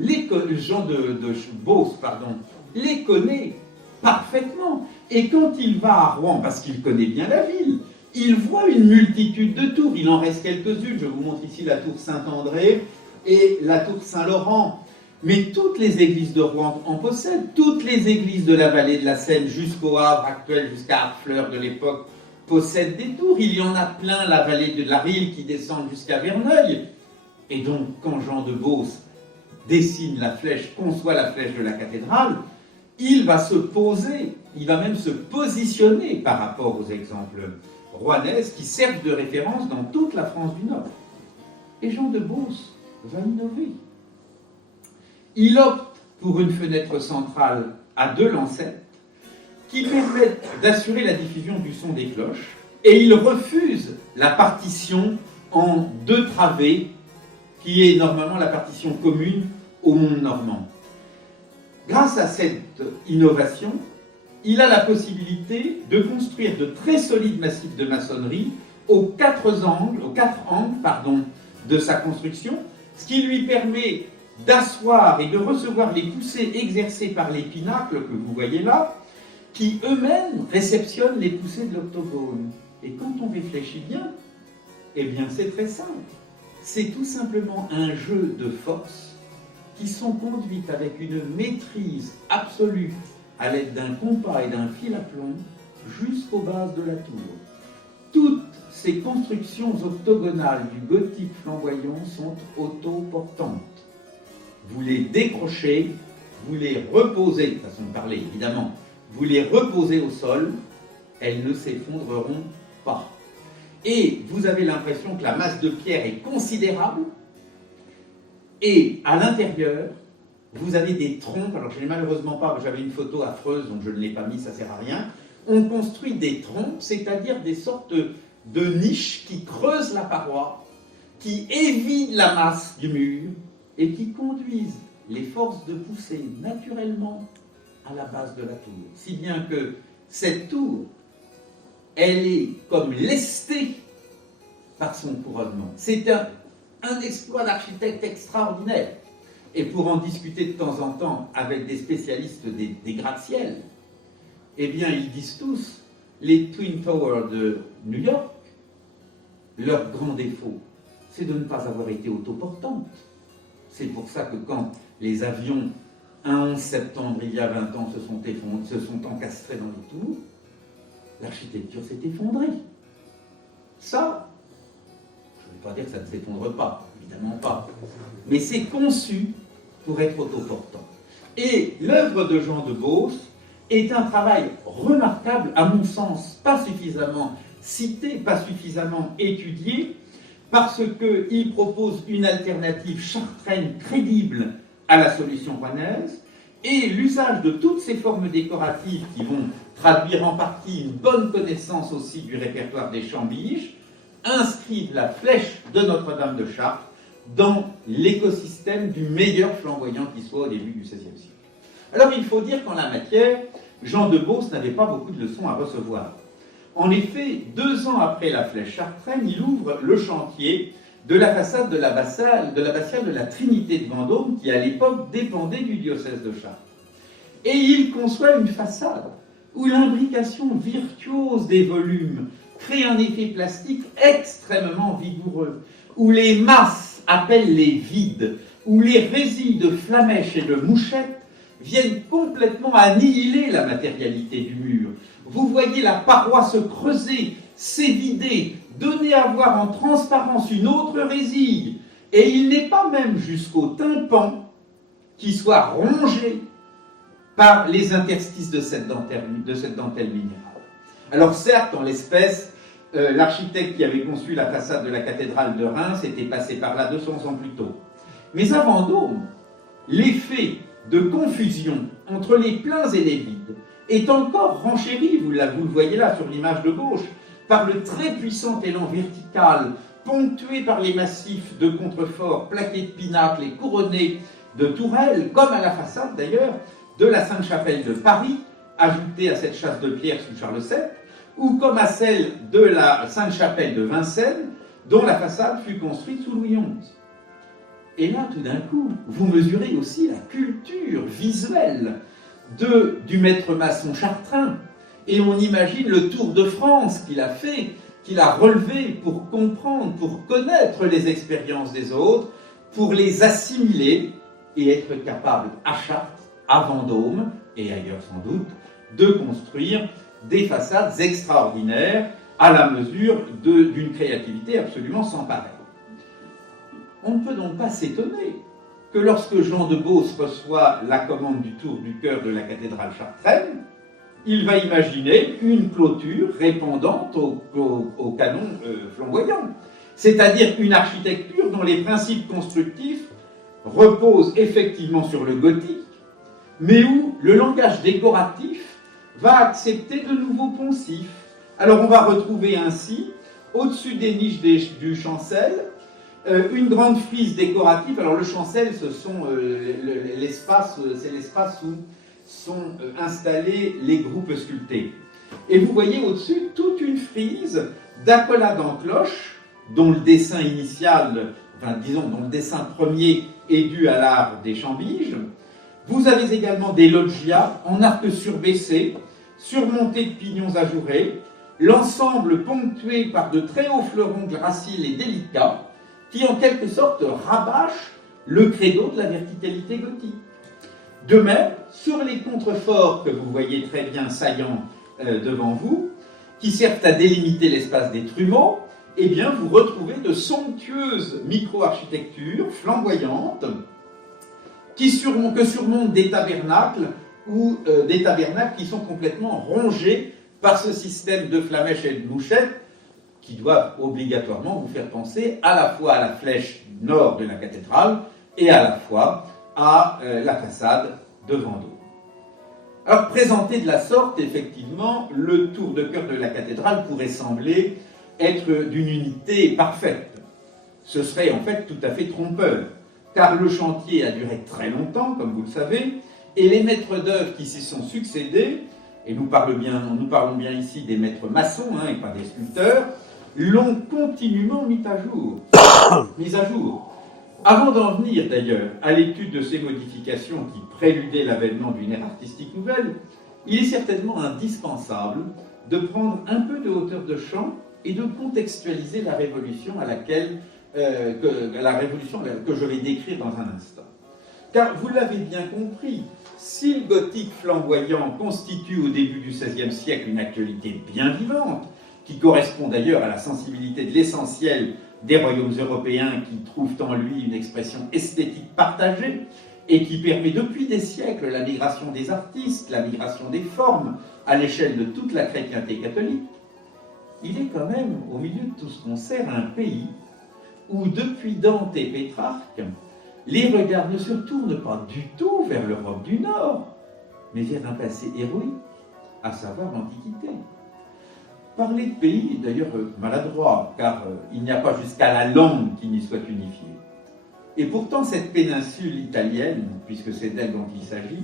Jean de Beauce, pardon, les connaît parfaitement. Et quand il va à Rouen, parce qu'il connaît bien la ville, il voit une multitude de tours. Il en reste quelques-unes. Je vous montre ici la tour Saint-André et la tour Saint-Laurent. Mais toutes les églises de Rouen en possèdent. Toutes les églises de la vallée de la Seine jusqu'au Havre actuel, jusqu'à Harfleur de l'époque, possèdent des tours. Il y en a plein, la vallée de la Rille qui descend jusqu'à Verneuil. Et donc, quand Jean de Beauce dessine la flèche, conçoit la flèche de la cathédrale, il va se poser, il va même se positionner par rapport aux exemples rouennaises qui servent de référence dans toute la France du Nord. Et Jean de Beauce va innover. Il opte pour une fenêtre centrale à 2 lancettes qui permettent d'assurer la diffusion du son des cloches, et il refuse la partition en 2 travées qui est normalement la partition commune au monde normand. Grâce à cette innovation, il a la possibilité de construire de très solides massifs de maçonnerie aux 4 angles, de sa construction, ce qui lui permet d'asseoir et de recevoir les poussées exercées par les pinacles que vous voyez là, qui eux-mêmes réceptionnent les poussées de l'octogone. Et quand on réfléchit bien, eh bien c'est très simple. C'est tout simplement un jeu de forces qui sont conduites avec une maîtrise absolue à l'aide d'un compas et d'un fil à plomb jusqu'aux bases de la tour. Toutes ces constructions octogonales du gothique flamboyant sont autoportantes. Vous les décrochez, vous les reposez, façon de parler évidemment, vous les reposez au sol, elles ne s'effondreront pas. Et vous avez l'impression que la masse de pierre est considérable, et à l'intérieur, vous avez des trompes, alors je n'ai malheureusement pas, j'avais une photo affreuse, donc je ne l'ai pas mis, ça ne sert à rien. On construit des trompes, c'est-à-dire des sortes de niches qui creusent la paroi, qui évident la masse du mur, et qui conduisent les forces de poussée naturellement à la base de la tour. Si bien que cette tour, elle est comme lestée par son couronnement. C'est un exploit d'architecte extraordinaire. Et pour en discuter de temps en temps avec des spécialistes des gratte-ciel, eh bien, ils disent tous, les Twin Towers de New York, leur grand défaut, c'est de ne pas avoir été autoportantes. C'est pour ça que quand les avions un 11 septembre, il y a 20 ans, se sont encastrés dans les tours, l'architecture s'est effondrée. Ça, je ne vais pas dire que ça ne s'effondre pas, évidemment pas, mais c'est conçu pour être autoportant. Et l'œuvre de Jean de Beauce est un travail remarquable, à mon sens, pas suffisamment cité, pas suffisamment étudié, parce qu'il propose une alternative chartraine crédible à la solution rouennaise, et l'usage de toutes ces formes décoratives qui vont traduire en partie une bonne connaissance aussi du répertoire des Chambiges, inscrivent la flèche de Notre-Dame de Chartres dans l'écosystème du meilleur flamboyant qui soit au début du XVIe siècle. Alors il faut dire qu'en la matière, Jean de Beauce n'avait pas beaucoup de leçons à recevoir. En effet, 2 ans après la flèche chartraine, il ouvre le chantier de la façade de l'abbatiale de la Trinité de Vendôme, qui à l'époque dépendait du diocèse de Chartres. Et il conçoit une façade où l'imbrication virtuose des volumes crée un effet plastique extrêmement vigoureux, où les masses appellent les vides, où les résilles de flamèches et de mouchettes viennent complètement annihiler la matérialité du mur. Vous voyez la paroi se creuser, s'évider, donner à voir en transparence une autre résille, et il n'est pas même jusqu'au tympan qui soit rongé par les interstices de cette dentelle minérale. Alors certes, en l'espèce, l'architecte qui avait conçu la façade de la cathédrale de Reims était passé par là 200 ans plus tôt. Mais à Vendôme, l'effet de confusion entre les pleins et les vides est encore renchéri, vous le voyez là sur l'image de gauche, par le très puissant élan vertical, ponctué par les massifs de contreforts, plaqués de pinacles et couronnés de tourelles, comme à la façade d'ailleurs de la Sainte-Chapelle de Paris, ajoutée à cette chasse de pierre sous Charles VII, ou comme à celle de la Sainte-Chapelle de Vincennes, dont la façade fut construite sous Louis XI. Et là, tout d'un coup, vous mesurez aussi la culture visuelle du maître maçon chartrain. Et on imagine le tour de France qu'il a fait, qu'il a relevé pour comprendre, pour connaître les expériences des autres, pour les assimiler et être capable à Chartres, à Vendôme, et ailleurs sans doute, de construire des façades extraordinaires à la mesure d'une créativité absolument sans pareille. On ne peut donc pas s'étonner que lorsque Jean de Beauce reçoit la commande du tour du chœur de la cathédrale chartraine, il va imaginer une clôture répondante au canon flamboyant, c'est-à-dire une architecture dont les principes constructifs reposent effectivement sur le gothique, mais où le langage décoratif va accepter de nouveaux poncifs. Alors on va retrouver ainsi, au-dessus des niches du chancel, une grande frise décorative. Alors le chancel, c'est l'espace où sont installés les groupes sculptés. Et vous voyez au-dessus toute une frise d'accolades en cloche, dont le dessin initial, dont le dessin premier est dû à l'art des Chambiges. Vous avez également des loggias en arc surbaissé, surmontés de pignons ajourés, l'ensemble ponctué par de très hauts fleurons graciles et délicats, qui en quelque sorte rabâchent le credo de la verticalité gothique. De même, sur les contreforts que vous voyez très bien saillants devant vous, qui servent à délimiter l'espace des trumeaux, eh bien, vous retrouvez de somptueuses micro-architectures flamboyantes que surmontent des tabernacles ou des tabernacles qui sont complètement rongés par ce système de flamèches et de mouchettes qui doivent obligatoirement vous faire penser à la fois à la flèche nord de la cathédrale et à la fois à la façade de Vendôme. Alors, présenté de la sorte, effectivement, le tour de chœur de la cathédrale pourrait sembler être d'une unité parfaite. Ce serait en fait tout à fait trompeur, car le chantier a duré très longtemps, comme vous le savez, et les maîtres d'œuvre qui s'y sont succédés, et nous parlons bien ici des maîtres maçons, et pas des sculpteurs, l'ont continuellement mis à jour. Avant d'en venir d'ailleurs à l'étude de ces modifications qui préludaient l'avènement d'une ère artistique nouvelle, il est certainement indispensable de prendre un peu de hauteur de champ et de contextualiser la révolution que je vais décrire dans un instant. Car vous l'avez bien compris, Si le gothique flamboyant constitue au début du XVIe siècle une actualité bien vivante, qui correspond d'ailleurs à la sensibilité de l'essentiel des royaumes européens qui trouvent en lui une expression esthétique partagée, et qui permet depuis des siècles la migration des artistes, la migration des formes à l'échelle de toute la chrétienté catholique, il est quand même, au milieu de tout ce concert, un pays où, depuis Dante et Pétrarque, les regards ne se tournent pas du tout vers l'Europe du Nord, mais vers un passé héroïque, à savoir l'Antiquité. Parler de pays est d'ailleurs maladroit, car il n'y a pas jusqu'à la langue qui n'y soit unifiée. Et pourtant, cette péninsule italienne, puisque c'est d'elle dont il s'agit,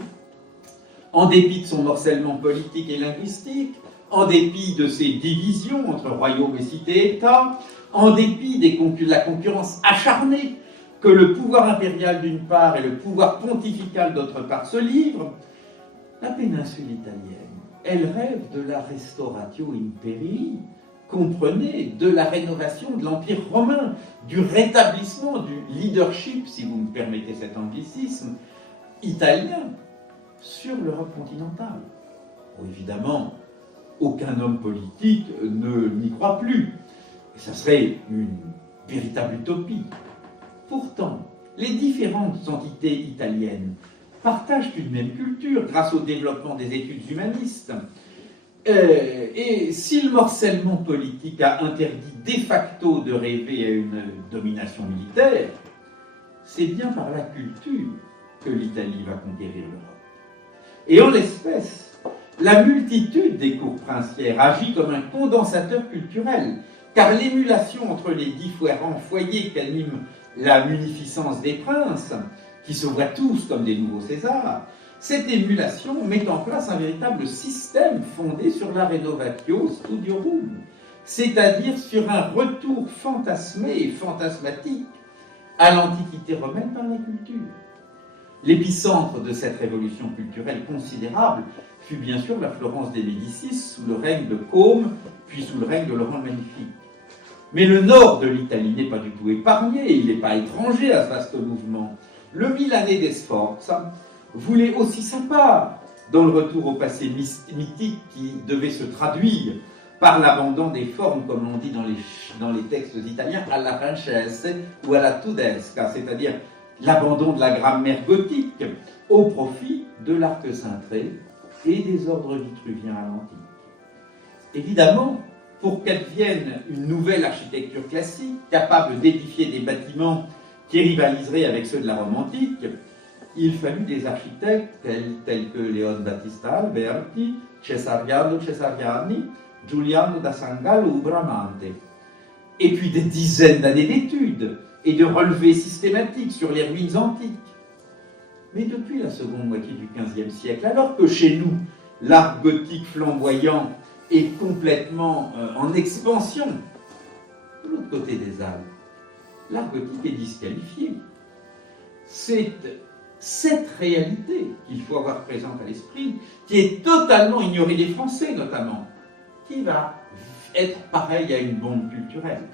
en dépit de son morcellement politique et linguistique, en dépit de ses divisions entre royaumes et cités-États, en dépit de la concurrence acharnée que le pouvoir impérial d'une part et le pouvoir pontifical d'autre part se livrent, la péninsule italienne, elle rêve de la restauratio imperii, comprenez, de la rénovation de l'Empire romain, du rétablissement du leadership, si vous me permettez cet anglicisme, italien sur l'Europe continentale. Bon, évidemment, aucun homme politique n'y croit plus. Et ça serait une véritable utopie. Pourtant, les différentes entités italiennes partagent une même culture grâce au développement des études humanistes. Et si le morcellement politique a interdit de facto de rêver à une domination militaire, c'est bien par la culture que l'Italie va conquérir l'Europe. Et en l'espèce, la multitude des cours princières agit comme un condensateur culturel, car l'émulation entre les différents foyers qu'anime la munificence des princes, qui se voient tous comme des nouveaux Césars, cette émulation met en place un véritable système fondé sur la renovatio studiorum, c'est-à-dire sur un retour fantasmé et fantasmatique à l'Antiquité romaine par la culture. L'épicentre de cette révolution culturelle considérable fut bien sûr la Florence des Médicis sous le règne de Côme, puis sous le règne de Laurent le Magnifique. Mais le nord de l'Italie n'est pas du tout épargné, il n'est pas étranger à ce vaste mouvement. Le Milanais des Sforza voulait aussi sa part dans le retour au passé mythique qui devait se traduire par l'abandon des formes, comme on dit dans les textes italiens, alla francese ou alla tudesca, c'est-à-dire l'abandon de la grammaire gothique au profit de l'arc cintré et des ordres vitruviens à l'antique. Évidemment, pour qu'advienne une nouvelle architecture classique, capable d'édifier des bâtiments qui rivaliseraient avec ceux de la Rome antique, il fallut des architectes tels que Leon Battista Alberti, Cesariano Cesariani, Giuliano da Sangallo ou Bramante. Et puis des dizaines d'années d'études et de relevés systématiques sur les ruines antiques. Mais depuis la seconde moitié du XVe siècle, alors que chez nous, l'art gothique flamboyant est complètement en expansion, de l'autre côté des Alpes, l'art gothique est disqualifié. C'est cette réalité qu'il faut avoir présente à l'esprit, qui est totalement ignorée des Français notamment, qui va être pareille à une bombe culturelle.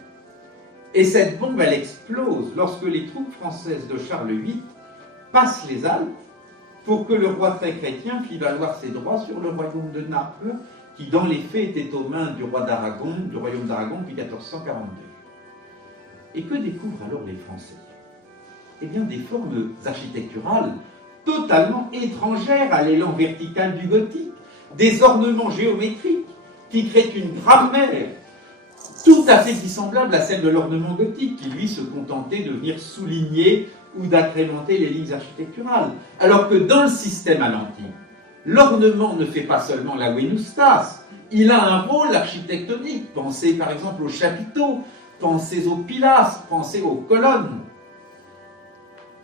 Et cette bombe, elle explose lorsque les troupes françaises de Charles VIII passent les Alpes pour que le roi très chrétien fit valoir ses droits sur le royaume de Naples, qui dans les faits était aux mains du roi d'Aragon, du royaume d'Aragon depuis 1442. Et que découvrent alors les Français? Eh bien, des formes architecturales totalement étrangères à l'élan vertical du gothique, des ornements géométriques qui créent une grammaire tout à fait dissemblable à celle de l'ornement gothique, qui lui se contentait de venir souligner ou d'agrémenter les lignes architecturales. Alors que dans le système alentique, l'ornement ne fait pas seulement la Venustas, il a un rôle architectonique. Pensez par exemple aux chapiteaux, pensez aux pilastres, pensez aux colonnes.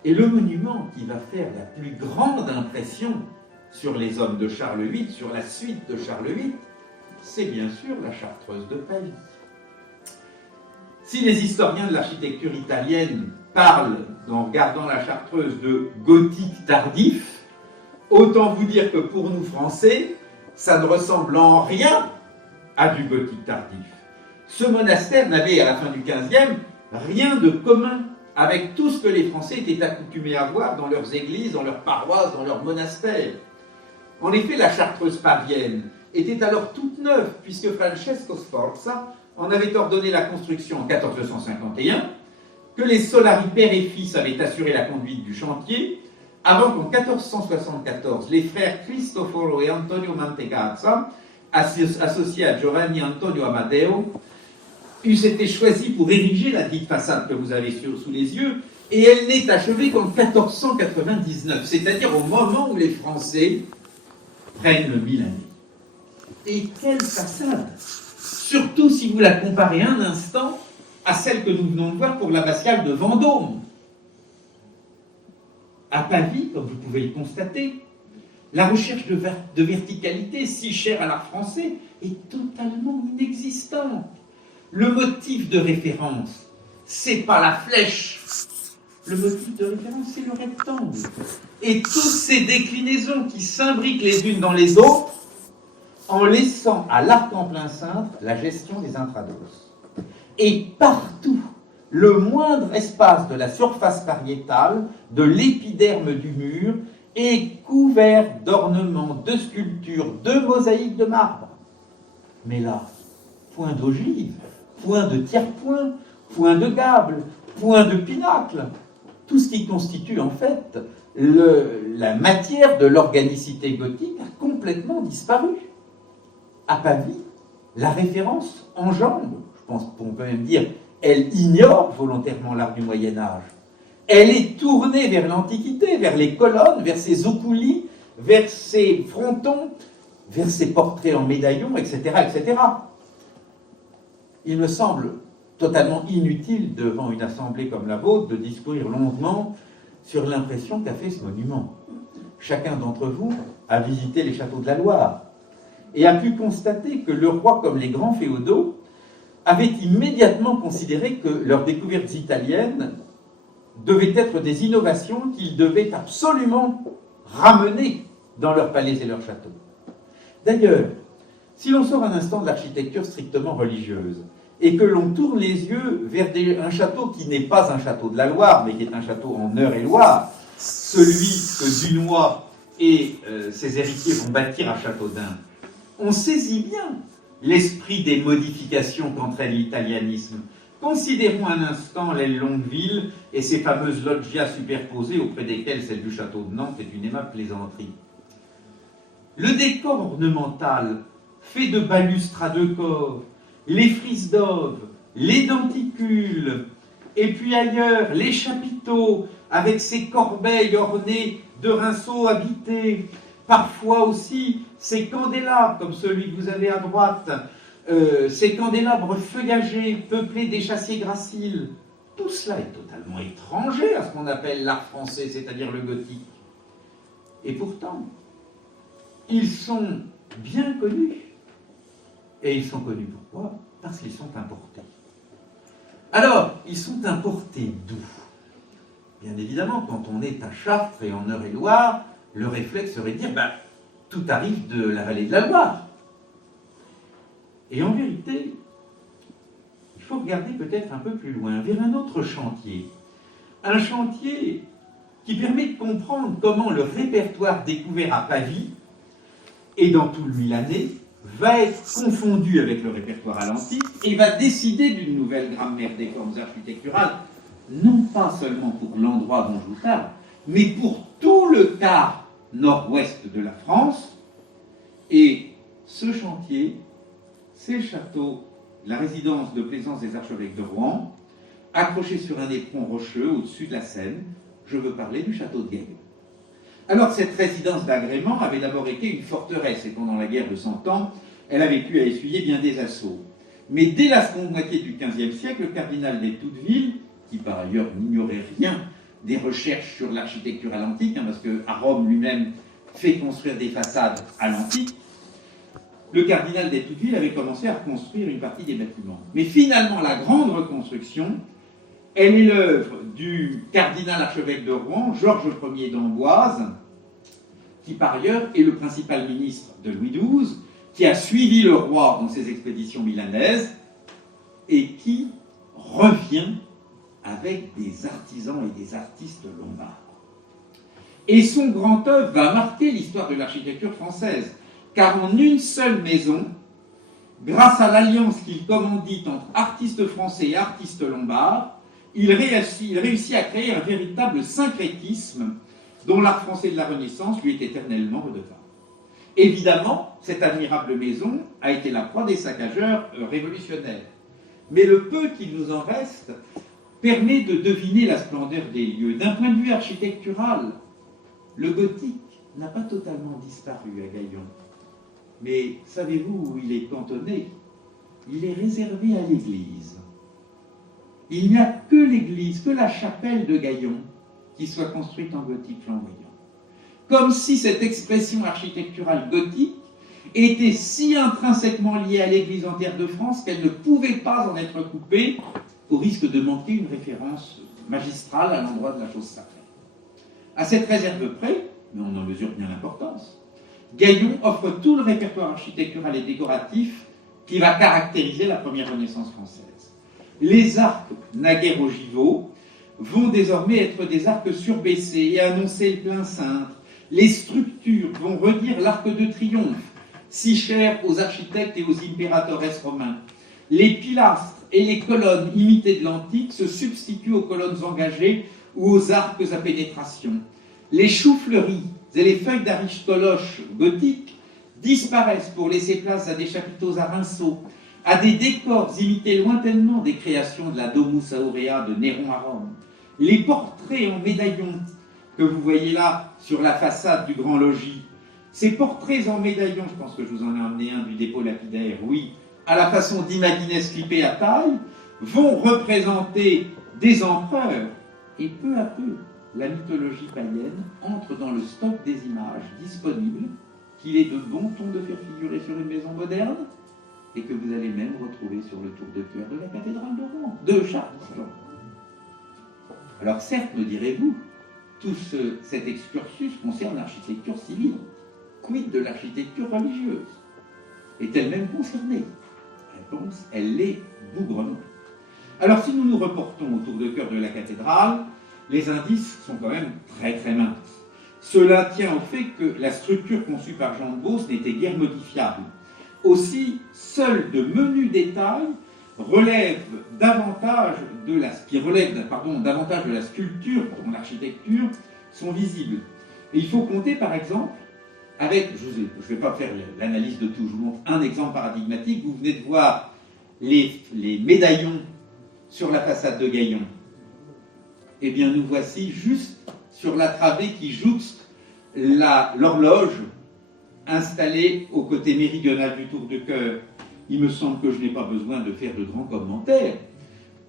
Et le monument qui va faire la plus grande impression sur les hommes de Charles VIII, sur la suite de Charles VIII, c'est bien sûr la Chartreuse de Pavie. Si les historiens de l'architecture italienne parlent, en regardant la Chartreuse, de gothique tardif, autant vous dire que pour nous Français, ça ne ressemble en rien à du gothique tardif. Ce monastère n'avait, à la fin du XVe, rien de commun avec tout ce que les Français étaient accoutumés à voir dans leurs églises, dans leurs paroisses, dans leurs monastères. En effet, la chartreuse pavienne était alors toute neuve, puisque Francesco Sforza en avait ordonné la construction en 1451, que les Solari père et fils avaient assuré la conduite du chantier, avant qu'en 1474, les frères Cristoforo et Antonio Mantegazza, associés à Giovanni Antonio Amadeo, eussent été choisis pour ériger la dite façade que vous avez sous les yeux, et elle n'est achevée qu'en 1499, c'est-à-dire au moment où les Français prennent le Milanais. Et quelle façade! Surtout si vous la comparez un instant à celle que nous venons de voir pour l'abbatiale de Vendôme. À Pavie, comme vous pouvez le constater, la recherche de verticalité, si chère à l'art français, est totalement inexistante. Le motif de référence, c'est pas la flèche. Le motif de référence, c'est le rectangle. Et toutes ces déclinaisons qui s'imbriquent les unes dans les autres, en laissant à l'arc en plein cintre la gestion des intrados. Et partout, le moindre espace de la surface pariétale, de l'épiderme du mur, est couvert d'ornements, de sculptures, de mosaïques de marbre. Mais là, point d'ogive, point de tiers-point, point de gable, point de pinacle, tout ce qui constitue en fait la matière de l'organicité gothique a complètement disparu. À Pavie, la référence enjambe, je pense qu'on peut même dire, elle ignore volontairement l'art du Moyen-Âge. Elle est tournée vers l'Antiquité, vers les colonnes, vers ses oculis, vers ses frontons, vers ses portraits en médaillons, etc., etc. Il me semble totalement inutile, devant une assemblée comme la vôtre, de discourir longuement sur l'impression qu'a fait ce monument. Chacun d'entre vous a visité les châteaux de la Loire et a pu constater que le roi, comme les grands féodaux, avaient immédiatement considéré que leurs découvertes italiennes devaient être des innovations qu'ils devaient absolument ramener dans leurs palais et leurs châteaux. D'ailleurs, si l'on sort un instant de l'architecture strictement religieuse et que l'on tourne les yeux vers un château qui n'est pas un château de la Loire, mais qui est un château en Eure-et-Loire, celui que Dunois et ses héritiers vont bâtir à Châteaudun, on saisit bien l'esprit des modifications qu'entraîne l'italianisme. Considérons un instant l'aile Longueville et ses fameuses loggias superposées auprès desquelles celle du château de Nantes est une aimable plaisanterie. Le décor ornemental fait de balustres à deux corps, les frises d'oves, les denticules, et puis ailleurs les chapiteaux avec ces corbeilles ornées de rinceaux habités, parfois aussi ces candélabres comme celui que vous avez à droite, ces candélabres feuillagés, peuplés d'échassiers graciles. Tout cela est totalement étranger à ce qu'on appelle l'art français, c'est-à-dire le gothique. Et pourtant, ils sont bien connus. Et ils sont connus pourquoi? Parce qu'ils sont importés. Alors, ils sont importés d'où? Bien évidemment, quand on est à Chartres et en Eure-et-Loire, le réflexe serait de dire, tout arrive de la vallée de la Loire. Et en vérité, il faut regarder peut-être un peu plus loin, vers un autre chantier. Un chantier qui permet de comprendre comment le répertoire découvert à Pavie et dans tout le Milanais va être confondu avec le répertoire à l'antique et va décider d'une nouvelle grammaire des formes architecturales, non pas seulement pour l'endroit dont je vous parle, mais pour tout le quart nord-ouest de la France. Et ce chantier, c'est le château, la résidence de plaisance des archevêques de Rouen, accroché sur un éperon rocheux au-dessus de la Seine. Je veux parler du château de Guegues. Alors, cette résidence d'agrément avait d'abord été une forteresse, et pendant la guerre de 100 ans, elle avait pu essuyer bien des assauts. Mais dès la seconde moitié du XVe siècle, le cardinal d'Estouteville, qui par ailleurs n'ignorait rien des recherches sur l'architecture à l'antique, parce qu'à Rome lui-même fait construire des façades à l'antique, le cardinal d'Estouteville avait commencé à reconstruire une partie des bâtiments. Mais finalement, la grande reconstruction, elle est l'œuvre du cardinal archevêque de Rouen, Georges Ier d'Amboise, qui par ailleurs est le principal ministre de Louis XII, qui a suivi le roi dans ses expéditions milanaises et qui revient avec des artisans et des artistes lombards. Et son grand œuvre va marquer l'histoire de l'architecture française, car en une seule maison, grâce à l'alliance qu'il commandit entre artistes français et artistes lombards, il réussit à créer un véritable syncrétisme dont l'art français de la Renaissance lui est éternellement redevable. Évidemment, cette admirable maison a été la proie des saccageurs révolutionnaires. Mais le peu qu'il nous en reste permet de deviner la splendeur des lieux. D'un point de vue architectural, le gothique n'a pas totalement disparu à Gaillon. Mais savez-vous où il est cantonné? Il est réservé à l'église. Il n'y a que l'église, que la chapelle de Gaillon, qui soit construite en gothique flamboyant. Comme si cette expression architecturale gothique était si intrinsèquement liée à l'église entière de France qu'elle ne pouvait pas en être coupée, au risque de manquer une référence magistrale à l'endroit de la chose sacrée. À cette réserve près, mais on en mesure bien l'importance, Gaillon offre tout le répertoire architectural et décoratif qui va caractériser la première Renaissance française. Les arcs naguère ogiveaux vont désormais être des arcs surbaissés et annoncer le plein cintre. Les structures vont redire l'arc de triomphe, si cher aux architectes et aux impératores romains. Les pilastres et les colonnes imitées de l'antique se substituent aux colonnes engagées ou aux arcs à pénétration. Les choux-fleuris et les feuilles d'aristoloche gothiques disparaissent pour laisser place à des chapiteaux à rinceaux, à des décors imités lointainement des créations de la Domus Aurea de Néron à Rome. Les portraits en médaillon que vous voyez là sur la façade du Grand Logis, ces portraits en médaillon, je pense que je vous en ai emmené un du dépôt lapidaire, oui, à la façon d'Imagines clippés à taille, vont représenter des empereurs. Et peu à peu, la mythologie païenne entre dans le stock des images disponibles qu'il est de bon ton de faire figurer sur une maison moderne et que vous allez même retrouver sur le tour de cœur de la cathédrale de Rouen, de Chartres. Alors certes, me direz-vous, tout cet excursus concerne l'architecture civile. Quid de l'architecture religieuse? Est-elle même concernée? Réponse, elle l'est bougrement. Alors si nous nous reportons au tour de cœur de la cathédrale, les indices sont quand même très très minces. Cela tient au fait que la structure conçue par Jean de Beauce n'était guère modifiable. Aussi, seuls de menus détails relèvent davantage de la sculpture dont l'architecture sont visibles. Et il faut compter par exemple avec, je ne vais pas faire l'analyse de tout, je vous montre un exemple paradigmatique. Vous venez de voir les médaillons sur la façade de Gaillon. Eh bien, nous voici juste sur la travée qui jouxte l'horloge installée au côté méridional du tour de cœur. Il me semble que je n'ai pas besoin de faire de grands commentaires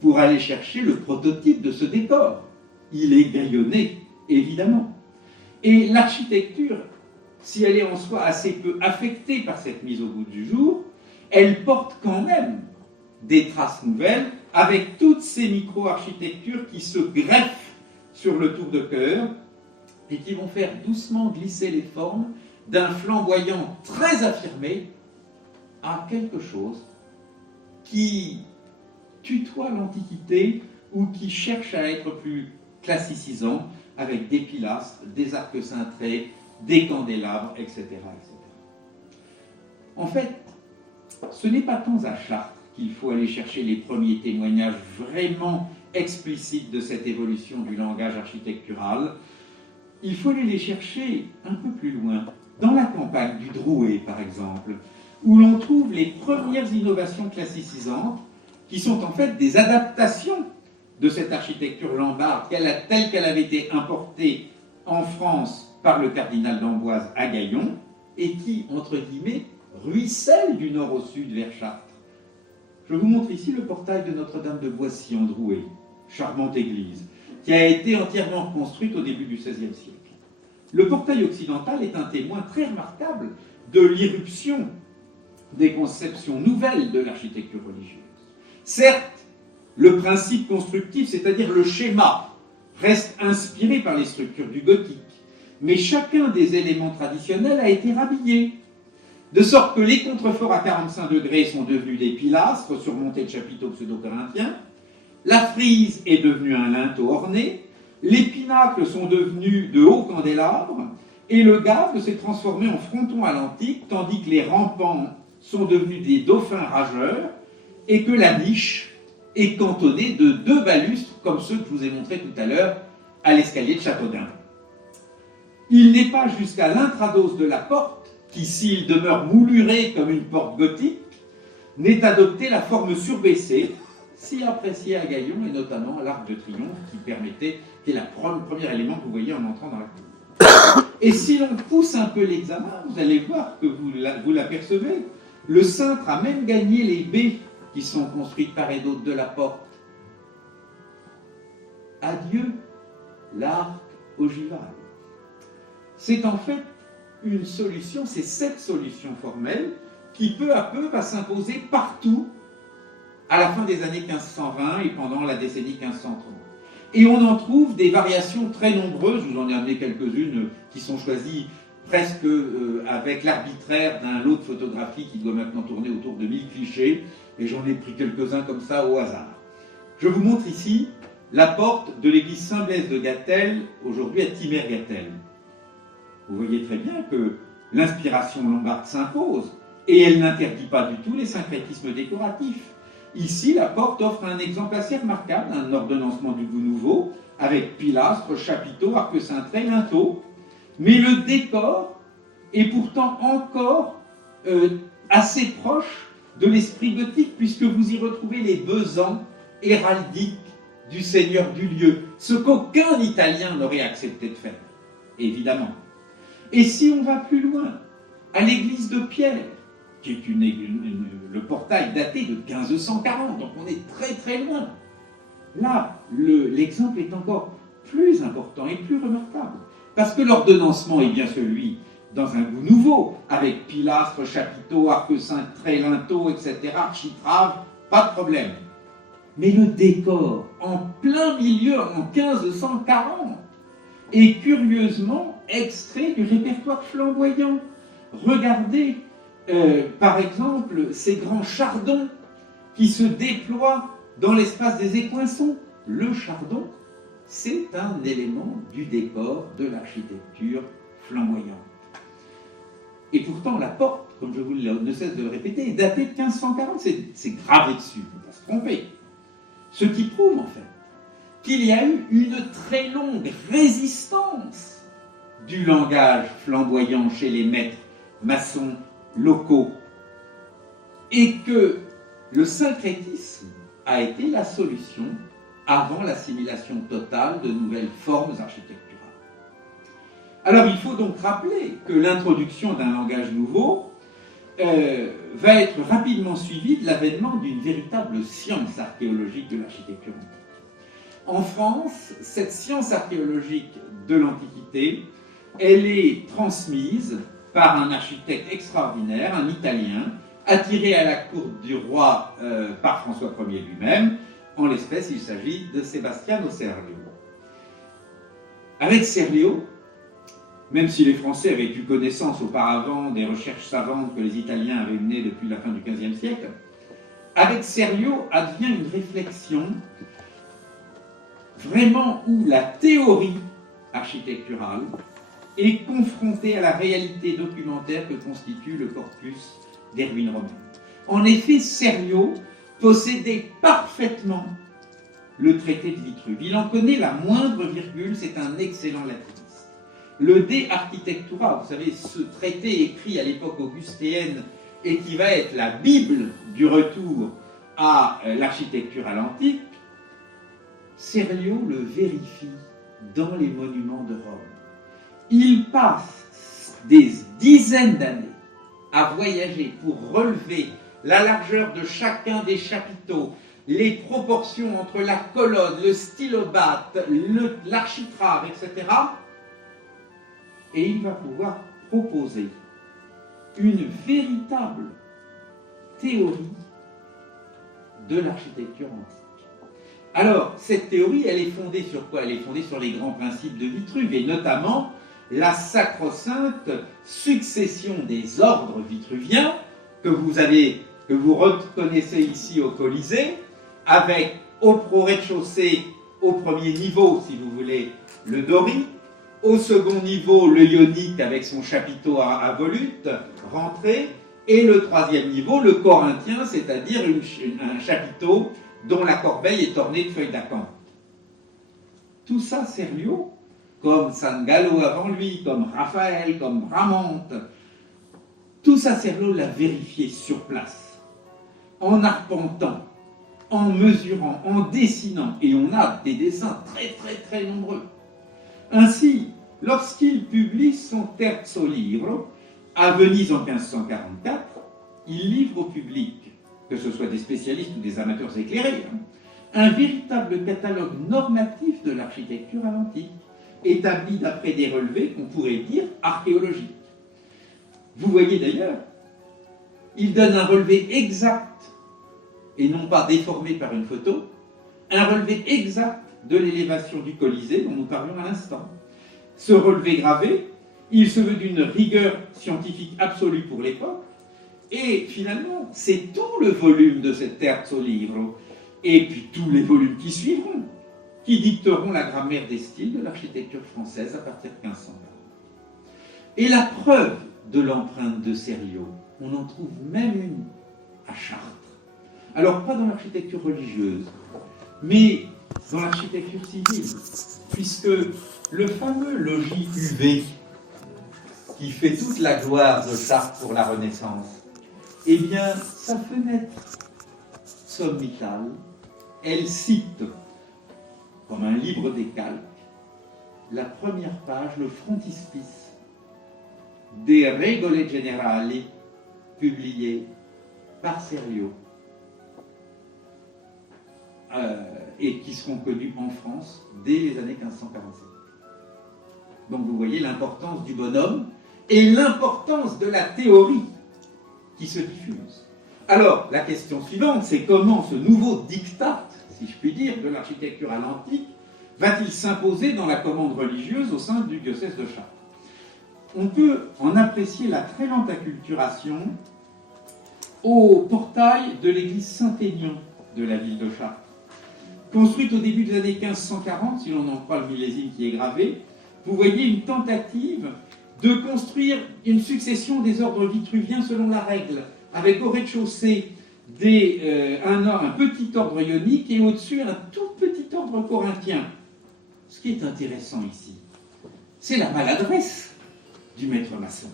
pour aller chercher le prototype de ce décor. Il est gaillonné, évidemment. Et l'architecture, si elle est en soi assez peu affectée par cette mise au goût du jour, elle porte quand même des traces nouvelles avec toutes ces micro-architectures qui se greffent sur le tour de cœur et qui vont faire doucement glisser les formes d'un flamboyant très affirmé à quelque chose qui tutoie l'Antiquité ou qui cherche à être plus classicisant avec des pilastres, des arcs cintrés, des candélabres, etc., etc. En fait, ce n'est pas tant à Chartres qu'il faut aller chercher les premiers témoignages vraiment explicites de cette évolution du langage architectural. Il faut aller les chercher un peu plus loin, dans la campagne du Drouet, par exemple, où l'on trouve les premières innovations classicisantes, qui sont en fait des adaptations de cette architecture lombarde, telle qu'elle avait été importée en France par le cardinal d'Amboise à Gaillon, et qui, entre guillemets, ruisselle du nord au sud vers Chartres. Je vous montre ici le portail de Notre-Dame de Boissy en Drouet, charmante église, qui a été entièrement construite au début du XVIe siècle. Le portail occidental est un témoin très remarquable de l'irruption des conceptions nouvelles de l'architecture religieuse. Certes, le principe constructif, c'est-à-dire le schéma, reste inspiré par les structures du gothique, mais chacun des éléments traditionnels a été rhabillé, de sorte que les contreforts à 45 degrés sont devenus des pilastres surmontés de chapiteaux pseudo-corinthiens, la frise est devenue un linteau orné, les pinacles sont devenus de hauts candélabres, et le gable s'est transformé en fronton à l'antique, tandis que les rampants sont devenus des dauphins rageurs, et que la niche est cantonnée de 2 balustres, comme ceux que je vous ai montrés tout à l'heure à l'escalier de Châteaudun. Il n'est pas jusqu'à l'intrados de la porte, qui, s'il demeure mouluré comme une porte gothique, n'ait adopté la forme surbaissée, si appréciée à Gaillon, et notamment à l'Arc de Triomphe, qui était le premier élément que vous voyez en entrant dans la cour. Et si l'on pousse un peu l'examen, vous allez voir que vous l'apercevez, le cintre a même gagné les baies qui sont construites par et d'autre de la porte. Adieu, l'arc ogival. C'est en fait une solution, c'est cette solution formelle qui peu à peu va s'imposer partout à la fin des années 1520 et pendant la décennie 1530. Et on en trouve des variations très nombreuses, je vous en ai amené quelques-unes qui sont choisies presque avec l'arbitraire d'un lot de photographie qui doit maintenant tourner autour de 1000 clichés, et j'en ai pris quelques-uns comme ça au hasard. Je vous montre ici la porte de l'église Saint-Blaise de Gatelle, aujourd'hui à Timmer-Gatelle. Vous voyez très bien que l'inspiration lombarde s'impose, et elle n'interdit pas du tout les syncrétismes décoratifs. Ici, la porte offre un exemple assez remarquable, un ordonnancement du goût nouveau, avec pilastres, chapiteaux, arcs-cintrés, linteaux, mais le décor est pourtant encore assez proche de l'esprit gothique, puisque vous y retrouvez les besants héraldiques du seigneur du lieu, ce qu'aucun Italien n'aurait accepté de faire, évidemment. Et si on va plus loin, à l'église de Pierre, qui est le portail daté de 1540, donc on est très très loin. Là, l'exemple est encore plus important et plus remarquable, parce que l'ordonnancement est bien celui dans un goût nouveau, avec pilastres, chapiteaux, arcs-cintrés, linteaux, etc., architraves, pas de problème. Mais le décor, en plein milieu, en 1540, est curieusement extrait du répertoire flamboyant. Regardez, par exemple, ces grands chardons qui se déploient dans l'espace des écoinçons. Le chardon, c'est un élément du décor de l'architecture flamboyante. Et pourtant, la porte, comme je vous ne cesse de le répéter, est datée de 1540. C'est gravé dessus, il ne faut pas se tromper. Ce qui prouve, en fait, qu'il y a eu une très longue résistance du langage flamboyant chez les maîtres maçons locaux, et que le syncrétisme a été la solution avant l'assimilation totale de nouvelles formes architecturales. Alors il faut donc rappeler que l'introduction d'un langage nouveau va être rapidement suivie de l'avènement d'une véritable science archéologique de l'architecture antique. En France, cette science archéologique de l'Antiquité, elle est transmise par un architecte extraordinaire, un Italien, attiré à la cour du roi par François Ier lui-même. En l'espèce, il s'agit de Sebastiano Serlio. Avec Serlio, même si les Français avaient eu connaissance auparavant des recherches savantes que les Italiens avaient menées depuis la fin du XVe siècle, avec Serlio advient une réflexion vraiment où la théorie architecturale est confrontée à la réalité documentaire que constitue le corpus des ruines romaines. En effet, Serlio possédait parfaitement le traité de Vitruve. Il en connaît la moindre virgule, c'est un excellent latiniste. Le De Architectura, vous savez, ce traité écrit à l'époque augustéenne et qui va être la Bible du retour à l'architecture à l'antique, Serlio le vérifie dans les monuments de Rome. Il passe des dizaines d'années à voyager pour relever la largeur de chacun des chapiteaux, les proportions entre la colonne, le stylobate, l'architrave, etc. Et il va pouvoir proposer une véritable théorie de l'architecture antique. Alors, cette théorie, elle est fondée sur quoi? Elle est fondée sur les grands principes de Vitruve, et notamment la sacro-sainte succession des ordres vitruviens que vous reconnaissez ici au Colisée, avec Au rez-de-chaussée, au premier niveau, si vous voulez, le dorique. Au second niveau, le ionique avec son chapiteau à volute, rentré. Et le troisième niveau, le corinthien, c'est-à-dire un chapiteau dont la corbeille est ornée de feuilles d'acanthe. Tout ça, Serlio, comme San Gallo avant lui, comme Raphaël, comme Bramante, tout ça, Serlio l'a vérifié sur place, en arpentant, en mesurant, en dessinant, et on a des dessins très très très nombreux. Ainsi, lorsqu'il publie son terzo libro, à Venise en 1544, il livre au public, que ce soit des spécialistes ou des amateurs éclairés, un véritable catalogue normatif de l'architecture à l'antique, établi d'après des relevés qu'on pourrait dire archéologiques. Vous voyez d'ailleurs, il donne un relevé exact, et non pas déformé par une photo, un relevé exact de l'élévation du Colisée dont nous parlions à l'instant. Ce relevé gravé, il se veut d'une rigueur scientifique absolue pour l'époque, et finalement, c'est tout le volume de cet terzo libro, et puis tous les volumes qui suivront, qui dicteront la grammaire des styles de l'architecture française à partir de 1540. Et la preuve de l'empreinte de Serlio, on en trouve même une à Chartres. Alors, pas dans l'architecture religieuse, mais dans l'architecture civile, puisque le fameux logis UV, qui fait toute la gloire de Chartres pour la Renaissance, eh bien, sa fenêtre sommitale, elle cite, comme un livre des calques, la première page, le frontispice des Regole Generali, publié par Serlio, et qui seront connus en France dès les années 1547. Donc vous voyez l'importance du bonhomme et l'importance de la théorie qui se diffuse. Alors, la question suivante, c'est comment ce nouveau diktat, si je puis dire, de l'architecture à l'antique, va-t-il s'imposer dans la commande religieuse au sein du diocèse de Chartres? On peut en apprécier la très lente acculturation au portail de l'église Saint-Aignan de la ville de Chartres. Construite au début des années 1540, si l'on en croit le millésime qui est gravé, vous voyez une tentative de construire une succession des ordres vitruviens selon la règle, avec au rez-de-chaussée un petit ordre ionique et au-dessus un tout petit ordre corinthien. Ce qui est intéressant ici, c'est la maladresse du maître maçon.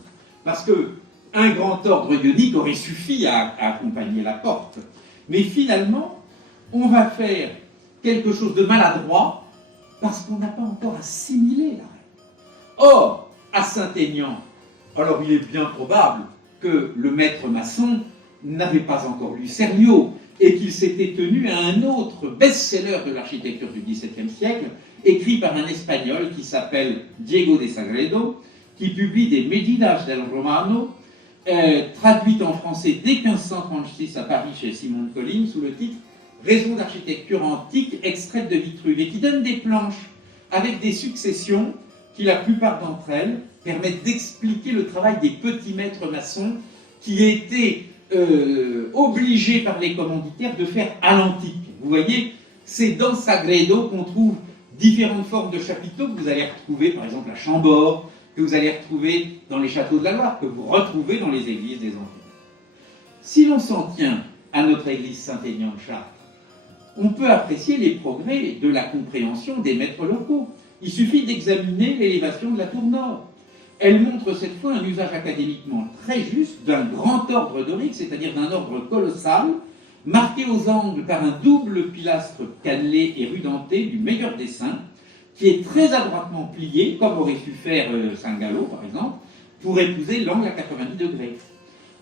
Parce qu'un grand ordre ionique aurait suffi à accompagner la porte. Mais finalement, on va faire quelque chose de maladroit parce qu'on n'a pas encore assimilé la règle. Or, à Saint-Aignan, alors il est bien probable que le maître maçon n'avait pas encore lu Serlio et qu'il s'était tenu à un autre best-seller de l'architecture du XVIIe siècle, écrit par un Espagnol qui s'appelle Diego de Sagredo, qui publie des Medidas del Romano, traduites en français dès 1536 à Paris chez Simon de Colline, sous le titre Raison d'architecture antique extraite de Vitruve, et qui donne des planches avec des successions qui, la plupart d'entre elles, permettent d'expliquer le travail des petits maîtres maçons qui étaient obligés par les commanditaires de faire à l'antique. Vous voyez, c'est dans Sagredo qu'on trouve différentes formes de chapiteaux que vous allez retrouver, par exemple à Chambord, que vous allez retrouver dans les châteaux de la Loire, que vous retrouvez dans les églises des Antilles. Si l'on s'en tient à notre église Saint-Aignan de Chartres, on peut apprécier les progrès de la compréhension des maîtres locaux. Il suffit d'examiner l'élévation de la tour nord. Elle montre cette fois un usage académiquement très juste d'un grand ordre dorique, c'est-à-dire d'un ordre colossal, marqué aux angles par un double pilastre cannelé et rudenté du meilleur dessin, qui est très adroitement plié, comme aurait su faire San Gallo, par exemple, pour épouser l'angle à 90 degrés.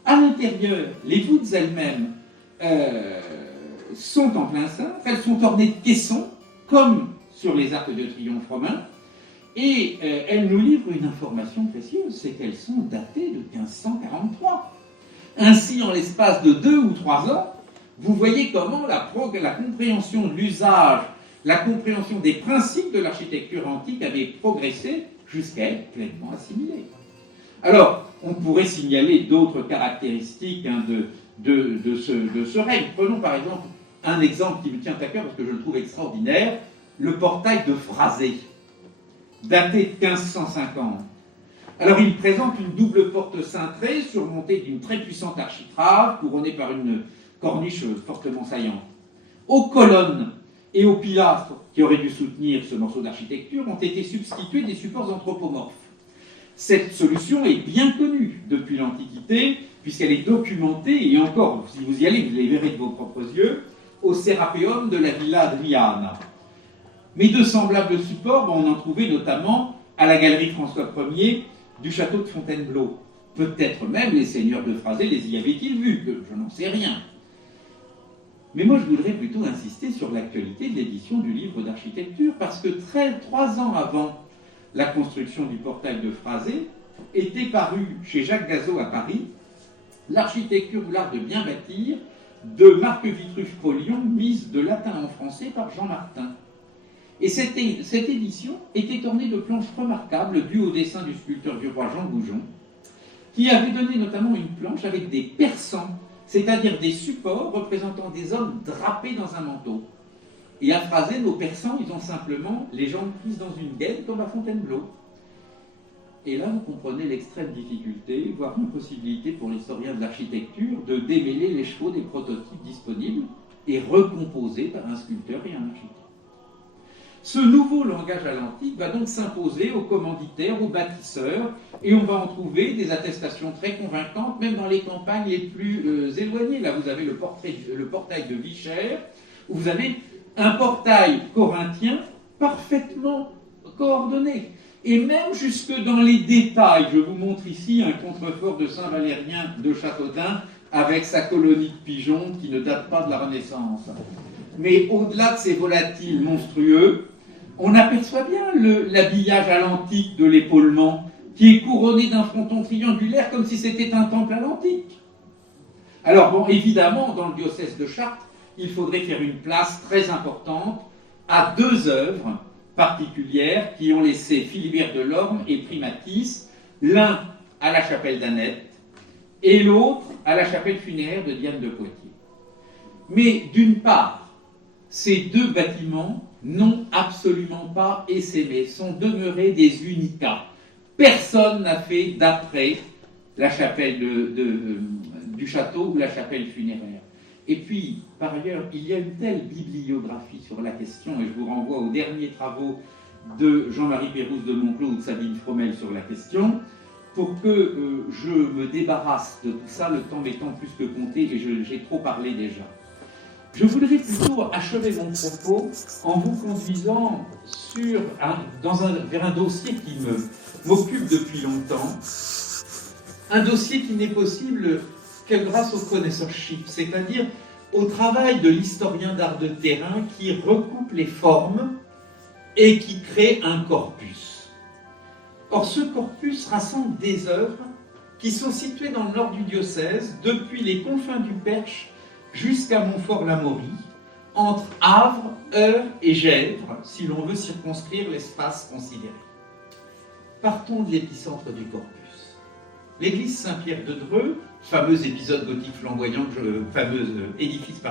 À l'intérieur, les voûtes elles-mêmes sont en plein cintre, elles sont ornées de caissons, comme sur les arcs de triomphe romains, et elles nous livrent une information précieuse, c'est qu'elles sont datées de 1543. Ainsi, en l'espace de 2 ou 3 ans, vous voyez comment la compréhension de l'usage, la compréhension des principes de l'architecture antique avait progressé jusqu'à être pleinement assimilée. Alors, on pourrait signaler d'autres caractéristiques de ce règne. Prenons par exemple un exemple qui me tient à cœur parce que je le trouve extraordinaire, le portail de Phrasé, daté de 1550. Alors il présente une double porte cintrée surmontée d'une très puissante architrave couronnée par une corniche fortement saillante. Aux colonnes et aux pilastres qui auraient dû soutenir ce morceau d'architecture ont été substitués des supports anthropomorphes. Cette solution est bien connue depuis l'Antiquité, puisqu'elle est documentée, et encore, si vous y allez, vous les verrez de vos propres yeux, au Sérapéum de la Villa Adriana. Mais de semblables supports, on en trouvait notamment à la galerie François Ier du château de Fontainebleau. Peut-être même les seigneurs de Phrasé les y avaient-ils vus, que je n'en sais rien. Mais moi, je voudrais plutôt insister sur l'actualité de l'édition du livre d'architecture, parce que 3 ans avant la construction du portail de Phrasé, était paru chez Jacques Gazeau à Paris l'architecture ou l'art de bien bâtir de Marc Vitruve-Polion, mise de latin en français par Jean Martin. Et cette édition était ornée de planches remarquables dues au dessin du sculpteur du roi Jean Goujon, qui avait donné notamment une planche avec des persans, c'est-à-dire des supports représentant des hommes drapés dans un manteau. Et à Phrasé, nos persans, ils ont simplement les jambes prises dans une gaine comme à Fontainebleau. Et là, vous comprenez l'extrême difficulté, voire impossibilité pour l'historien de l'architecture, de démêler les chevaux des prototypes disponibles et recomposés par un sculpteur et un architecte. Ce nouveau langage à l'antique va donc s'imposer aux commanditaires, aux bâtisseurs, et on va en trouver des attestations très convaincantes, même dans les campagnes les plus éloignées. Là, vous avez le portail de Vichères, où vous avez un portail corinthien parfaitement coordonné. Et même jusque dans les détails, je vous montre ici un contrefort de Saint-Valérien de Châteaudun avec sa colonie de pigeons qui ne date pas de la Renaissance. Mais au-delà de ces volatiles monstrueux, on aperçoit bien l'habillage à l'antique de l'épaulement qui est couronné d'un fronton triangulaire comme si c'était un temple à l'antique. Alors bon, évidemment, dans le diocèse de Chartres, il faudrait faire une place très importante à 2 œuvres particulières qui ont laissé Philibert Delorme et Primatis, l'un à la chapelle d'Annette et l'autre à la chapelle funéraire de Diane de Poitiers. Mais d'une part, ces 2 bâtiments n'ont absolument pas essaimé, sont demeurés des unicats. Personne n'a fait d'après la chapelle du château ou la chapelle funéraire. Et puis, par ailleurs, il y a une telle bibliographie sur la question, et je vous renvoie aux derniers travaux de Jean-Marie Pérouse de Monclos ou de Sabine Fromel sur la question, pour que je me débarrasse de tout ça, le temps m'étant plus que compté, et j'ai trop parlé déjà. Je voudrais plutôt achever mon propos en vous conduisant vers un dossier qui m'occupe depuis longtemps, un dossier qui n'est possible que grâce au connoisseurship, c'est-à-dire au travail de l'historien d'art de terrain qui recoupe les formes et qui crée un corpus. Or, ce corpus rassemble des œuvres qui sont situées dans le nord du diocèse, depuis les confins du Perche jusqu'à Montfort-l'Amaury, entre Havre, Eure et Gesvres, si l'on veut circonscrire l'espace considéré. Partons de l'épicentre du corpus. L'église Saint-Pierre de Dreux, fameux épisode gothique flamboyant, édifice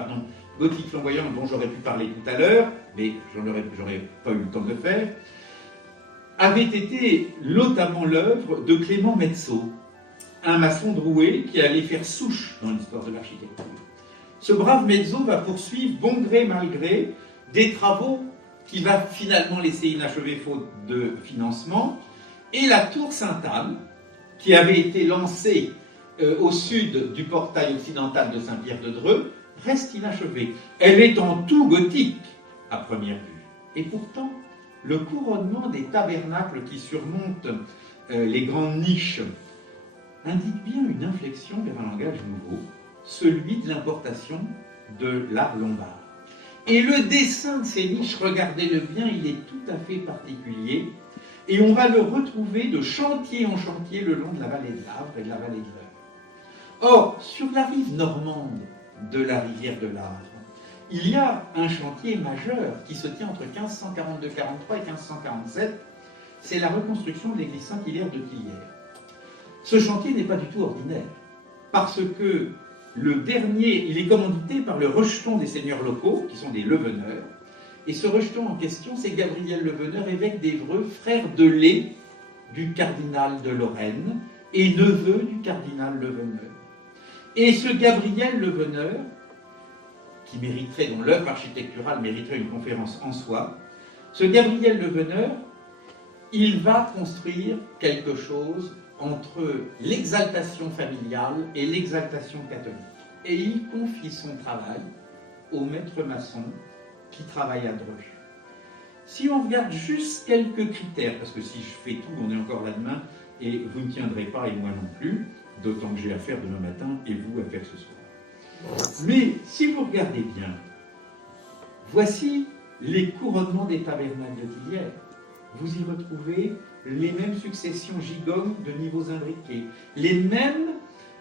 gothique flamboyant dont j'aurais pu parler tout à l'heure, mais j'aurais pas eu le temps de le faire, avait été notamment l'œuvre de Clément Metzeau, un maçon droué qui allait faire souche dans l'histoire de l'architecture. Ce brave Metzeau va poursuivre, bon gré mal gré, des travaux qu'il va finalement laisser inachevés faute de financement, et la tour Sainte-Anne, qui avait été lancée au sud du portail occidental de Saint-Pierre de Dreux, reste inachevée. Elle est en tout gothique, à première vue. Et pourtant, le couronnement des tabernacles qui surmontent les grandes niches indique bien une inflexion vers un langage nouveau, celui de l'importation de l'art lombard. Et le dessin de ces niches, regardez-le bien, il est tout à fait particulier, et on va le retrouver de chantier en chantier le long de la vallée de l'Avre et de la vallée de l'Eure. Or, sur la rive normande de la rivière de l'Avre, il y a un chantier majeur qui se tient entre 1542-43 et 1547, c'est la reconstruction de l'église Saint-Hilaire de Tillières. Ce chantier n'est pas du tout ordinaire, parce que le dernier, il est commandité par le rejeton des seigneurs locaux, qui sont des Leveneurs. Et ce rejeton en question, c'est Gabriel Leveneur, évêque d'Évreux, frère de lait du cardinal de Lorraine et neveu du cardinal Leveneur. Et ce Gabriel Leveneur, qui mériterait, dont l'œuvre architecturale mériterait une conférence en soi, ce Gabriel Leveneur, il va construire quelque chose entre l'exaltation familiale et l'exaltation catholique. Et il confie son travail au maître maçon qui travaille à Dreux. Si on regarde juste quelques critères, parce que si je fais tout, on est encore là demain, et vous ne tiendrez pas, et moi non plus, d'autant que j'ai à faire demain matin, et vous à faire ce soir. Mais si vous regardez bien, voici les couronnements des tabernacles de Tillières. Vous y retrouvez les mêmes successions gigognes de niveaux imbriqués, les mêmes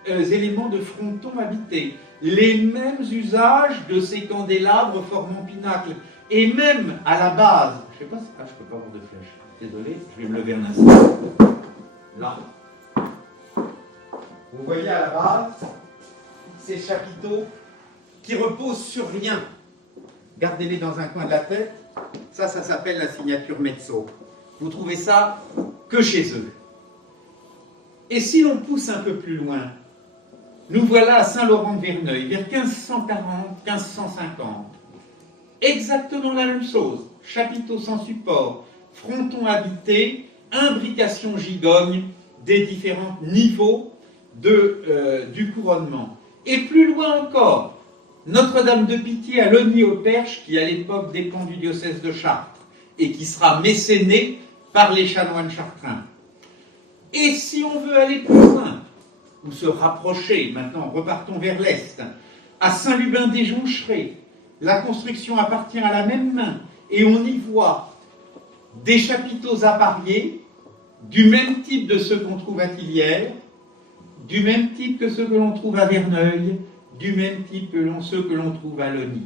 éléments de frontons habités, les mêmes usages de ces candélabres formant pinacle, et même à la base, je ne sais pas si... Ah, je ne peux pas avoir de flèche, désolé, je vais me lever un instant. Là. Vous voyez à la base ces chapiteaux qui reposent sur rien. Gardez-les dans un coin de la tête. Ça s'appelle la signature Mezzo. Vous trouvez ça que chez eux. Et si l'on pousse un peu plus loin, nous voilà à Saint-Laurent-de-Verneuil, vers 1540-1550. Exactement la même chose. Chapiteaux sans support, frontons habités, imbrication gigogne des différents niveaux du couronnement. Et plus loin encore, Notre-Dame de Pitié à Logny-au-Perche, qui à l'époque dépend du diocèse de Chartres, et qui sera mécénée par les chanoines chartrains. Et si on veut aller plus loin, ou se rapprocher, maintenant repartons vers l'Est, à Saint-Lubin-des-Joncherets, la construction appartient à la même main, et on y voit des chapiteaux appariés, du même type de ceux qu'on trouve à Tillières, du même type que ceux que l'on trouve à Verneuil, du même type que ceux que l'on trouve à Logny.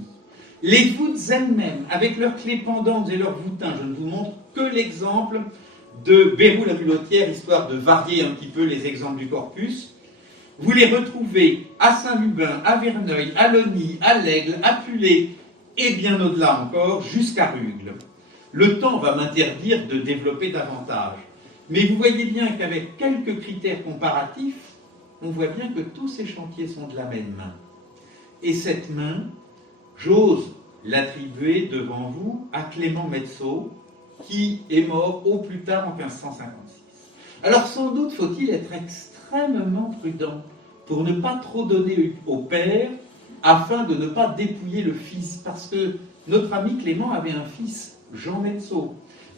Les voûtes elles-mêmes, avec leurs clés pendantes et leurs voûtins, je ne vous montre que l'exemple de Bérou-la-Bulotière, histoire de varier un petit peu les exemples du corpus. Vous les retrouvez à Saint-Lubin, à Verneuil, à Logny, à l'Aigle, à Pulay, et bien au-delà encore, jusqu'à Rugles. Le temps va m'interdire de développer davantage. Mais vous voyez bien qu'avec quelques critères comparatifs, on voit bien que tous ces chantiers sont de la même main. Et cette main, j'ose l'attribuer devant vous à Clément Mezzo, qui est mort au plus tard en 1556. Alors sans doute faut-il être extrêmement prudent pour ne pas trop donner au père, afin de ne pas dépouiller le fils, parce que notre ami Clément avait un fils, Jean Mezzo,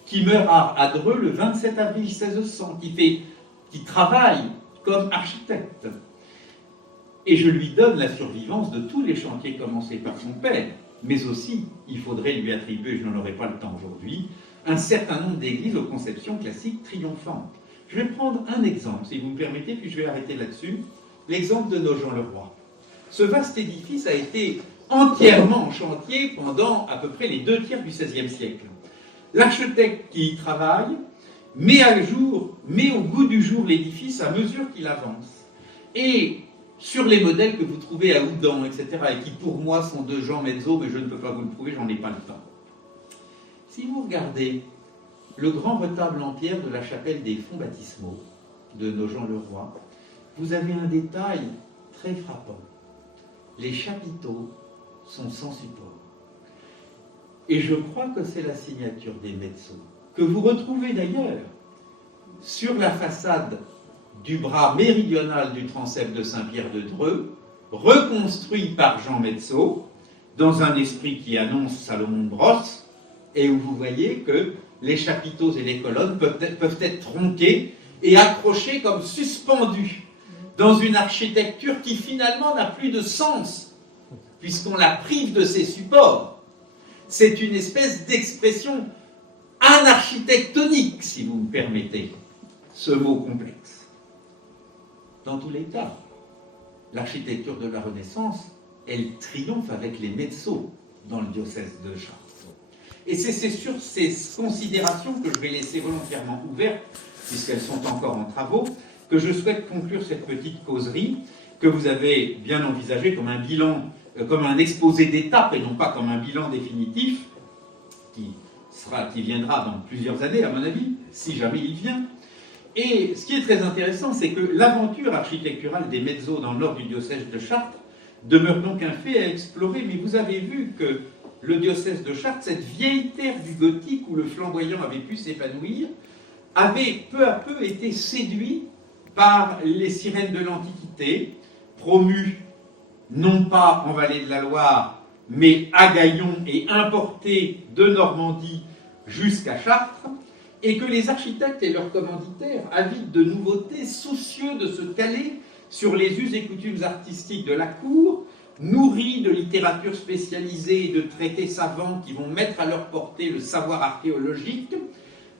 qui meurt à Dreux le 27 avril 1600, qui travaille comme architecte. Et je lui donne la survivance de tous les chantiers commencés par son père, mais aussi, il faudrait lui attribuer, je n'en aurai pas le temps aujourd'hui, un certain nombre d'églises aux conceptions classiques triomphantes. Je vais prendre un exemple, si vous me permettez, puis je vais arrêter là-dessus, l'exemple de Nogent-le-Roi. Ce vaste édifice a été entièrement en chantier pendant à peu près les 2 tiers du XVIe siècle. L'architecte qui y travaille met au goût du jour l'édifice à mesure qu'il avance. Et sur les modèles que vous trouvez à Houdan, etc., et qui pour moi sont de Jean Mezzo, mais je ne peux pas vous le prouver, j'en ai pas le temps. Si vous regardez le grand retable en pierre de la chapelle des fonts baptismaux de Nogent-le-Roi, vous avez un détail très frappant. Les chapiteaux sont sans support. Et je crois que c'est la signature des Mezzo, que vous retrouvez d'ailleurs sur la façade du bras méridional du transept de Saint-Pierre de Dreux, reconstruit par Jean Mezzo, dans un esprit qui annonce Salomon de Brosse, et où vous voyez que les chapiteaux et les colonnes peuvent être tronqués et accrochés comme suspendus dans une architecture qui finalement n'a plus de sens, puisqu'on la prive de ses supports. C'est une espèce d'expression anarchitectonique, si vous me permettez ce mot complexe. Dans tous les cas, l'architecture de la Renaissance, elle triomphe avec les Mezzo dans le diocèse de Chartres. Et c'est sur ces considérations que je vais laisser volontairement ouvertes, puisqu'elles sont encore en travaux, que je souhaite conclure cette petite causerie, que vous avez bien envisagé comme un bilan, comme un exposé d'étapes et non pas comme un bilan définitif, qui viendra dans plusieurs années, à mon avis, si jamais il vient. Et ce qui est très intéressant, c'est que l'aventure architecturale des mezzos dans le nord du diocèse de Chartres demeure donc un fait à explorer, mais vous avez vu que le diocèse de Chartres, cette vieille terre du gothique où le flamboyant avait pu s'épanouir, avait peu à peu été séduit par les sirènes de l'Antiquité, promues non pas en vallée de la Loire, mais à Gaillon et importées de Normandie jusqu'à Chartres, et que les architectes et leurs commanditaires, avides de nouveautés, soucieux de se caler sur les us et coutumes artistiques de la cour, nourris de littérature spécialisée et de traités savants qui vont mettre à leur portée le savoir archéologique,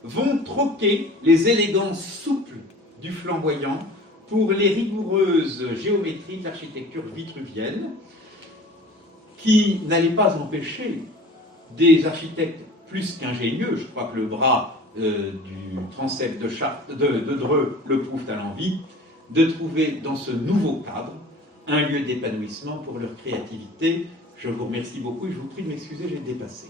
vont troquer les élégances souples du flamboyant pour les rigoureuses géométries de l'architecture vitruvienne, qui n'allaient pas empêcher des architectes plus qu'ingénieux, je crois que le bras du transept de Dreux le prouve à l'envi, de trouver dans ce nouveau cadre un lieu d'épanouissement pour leur créativité. Je vous remercie beaucoup et je vous prie de m'excuser, j'ai dépassé.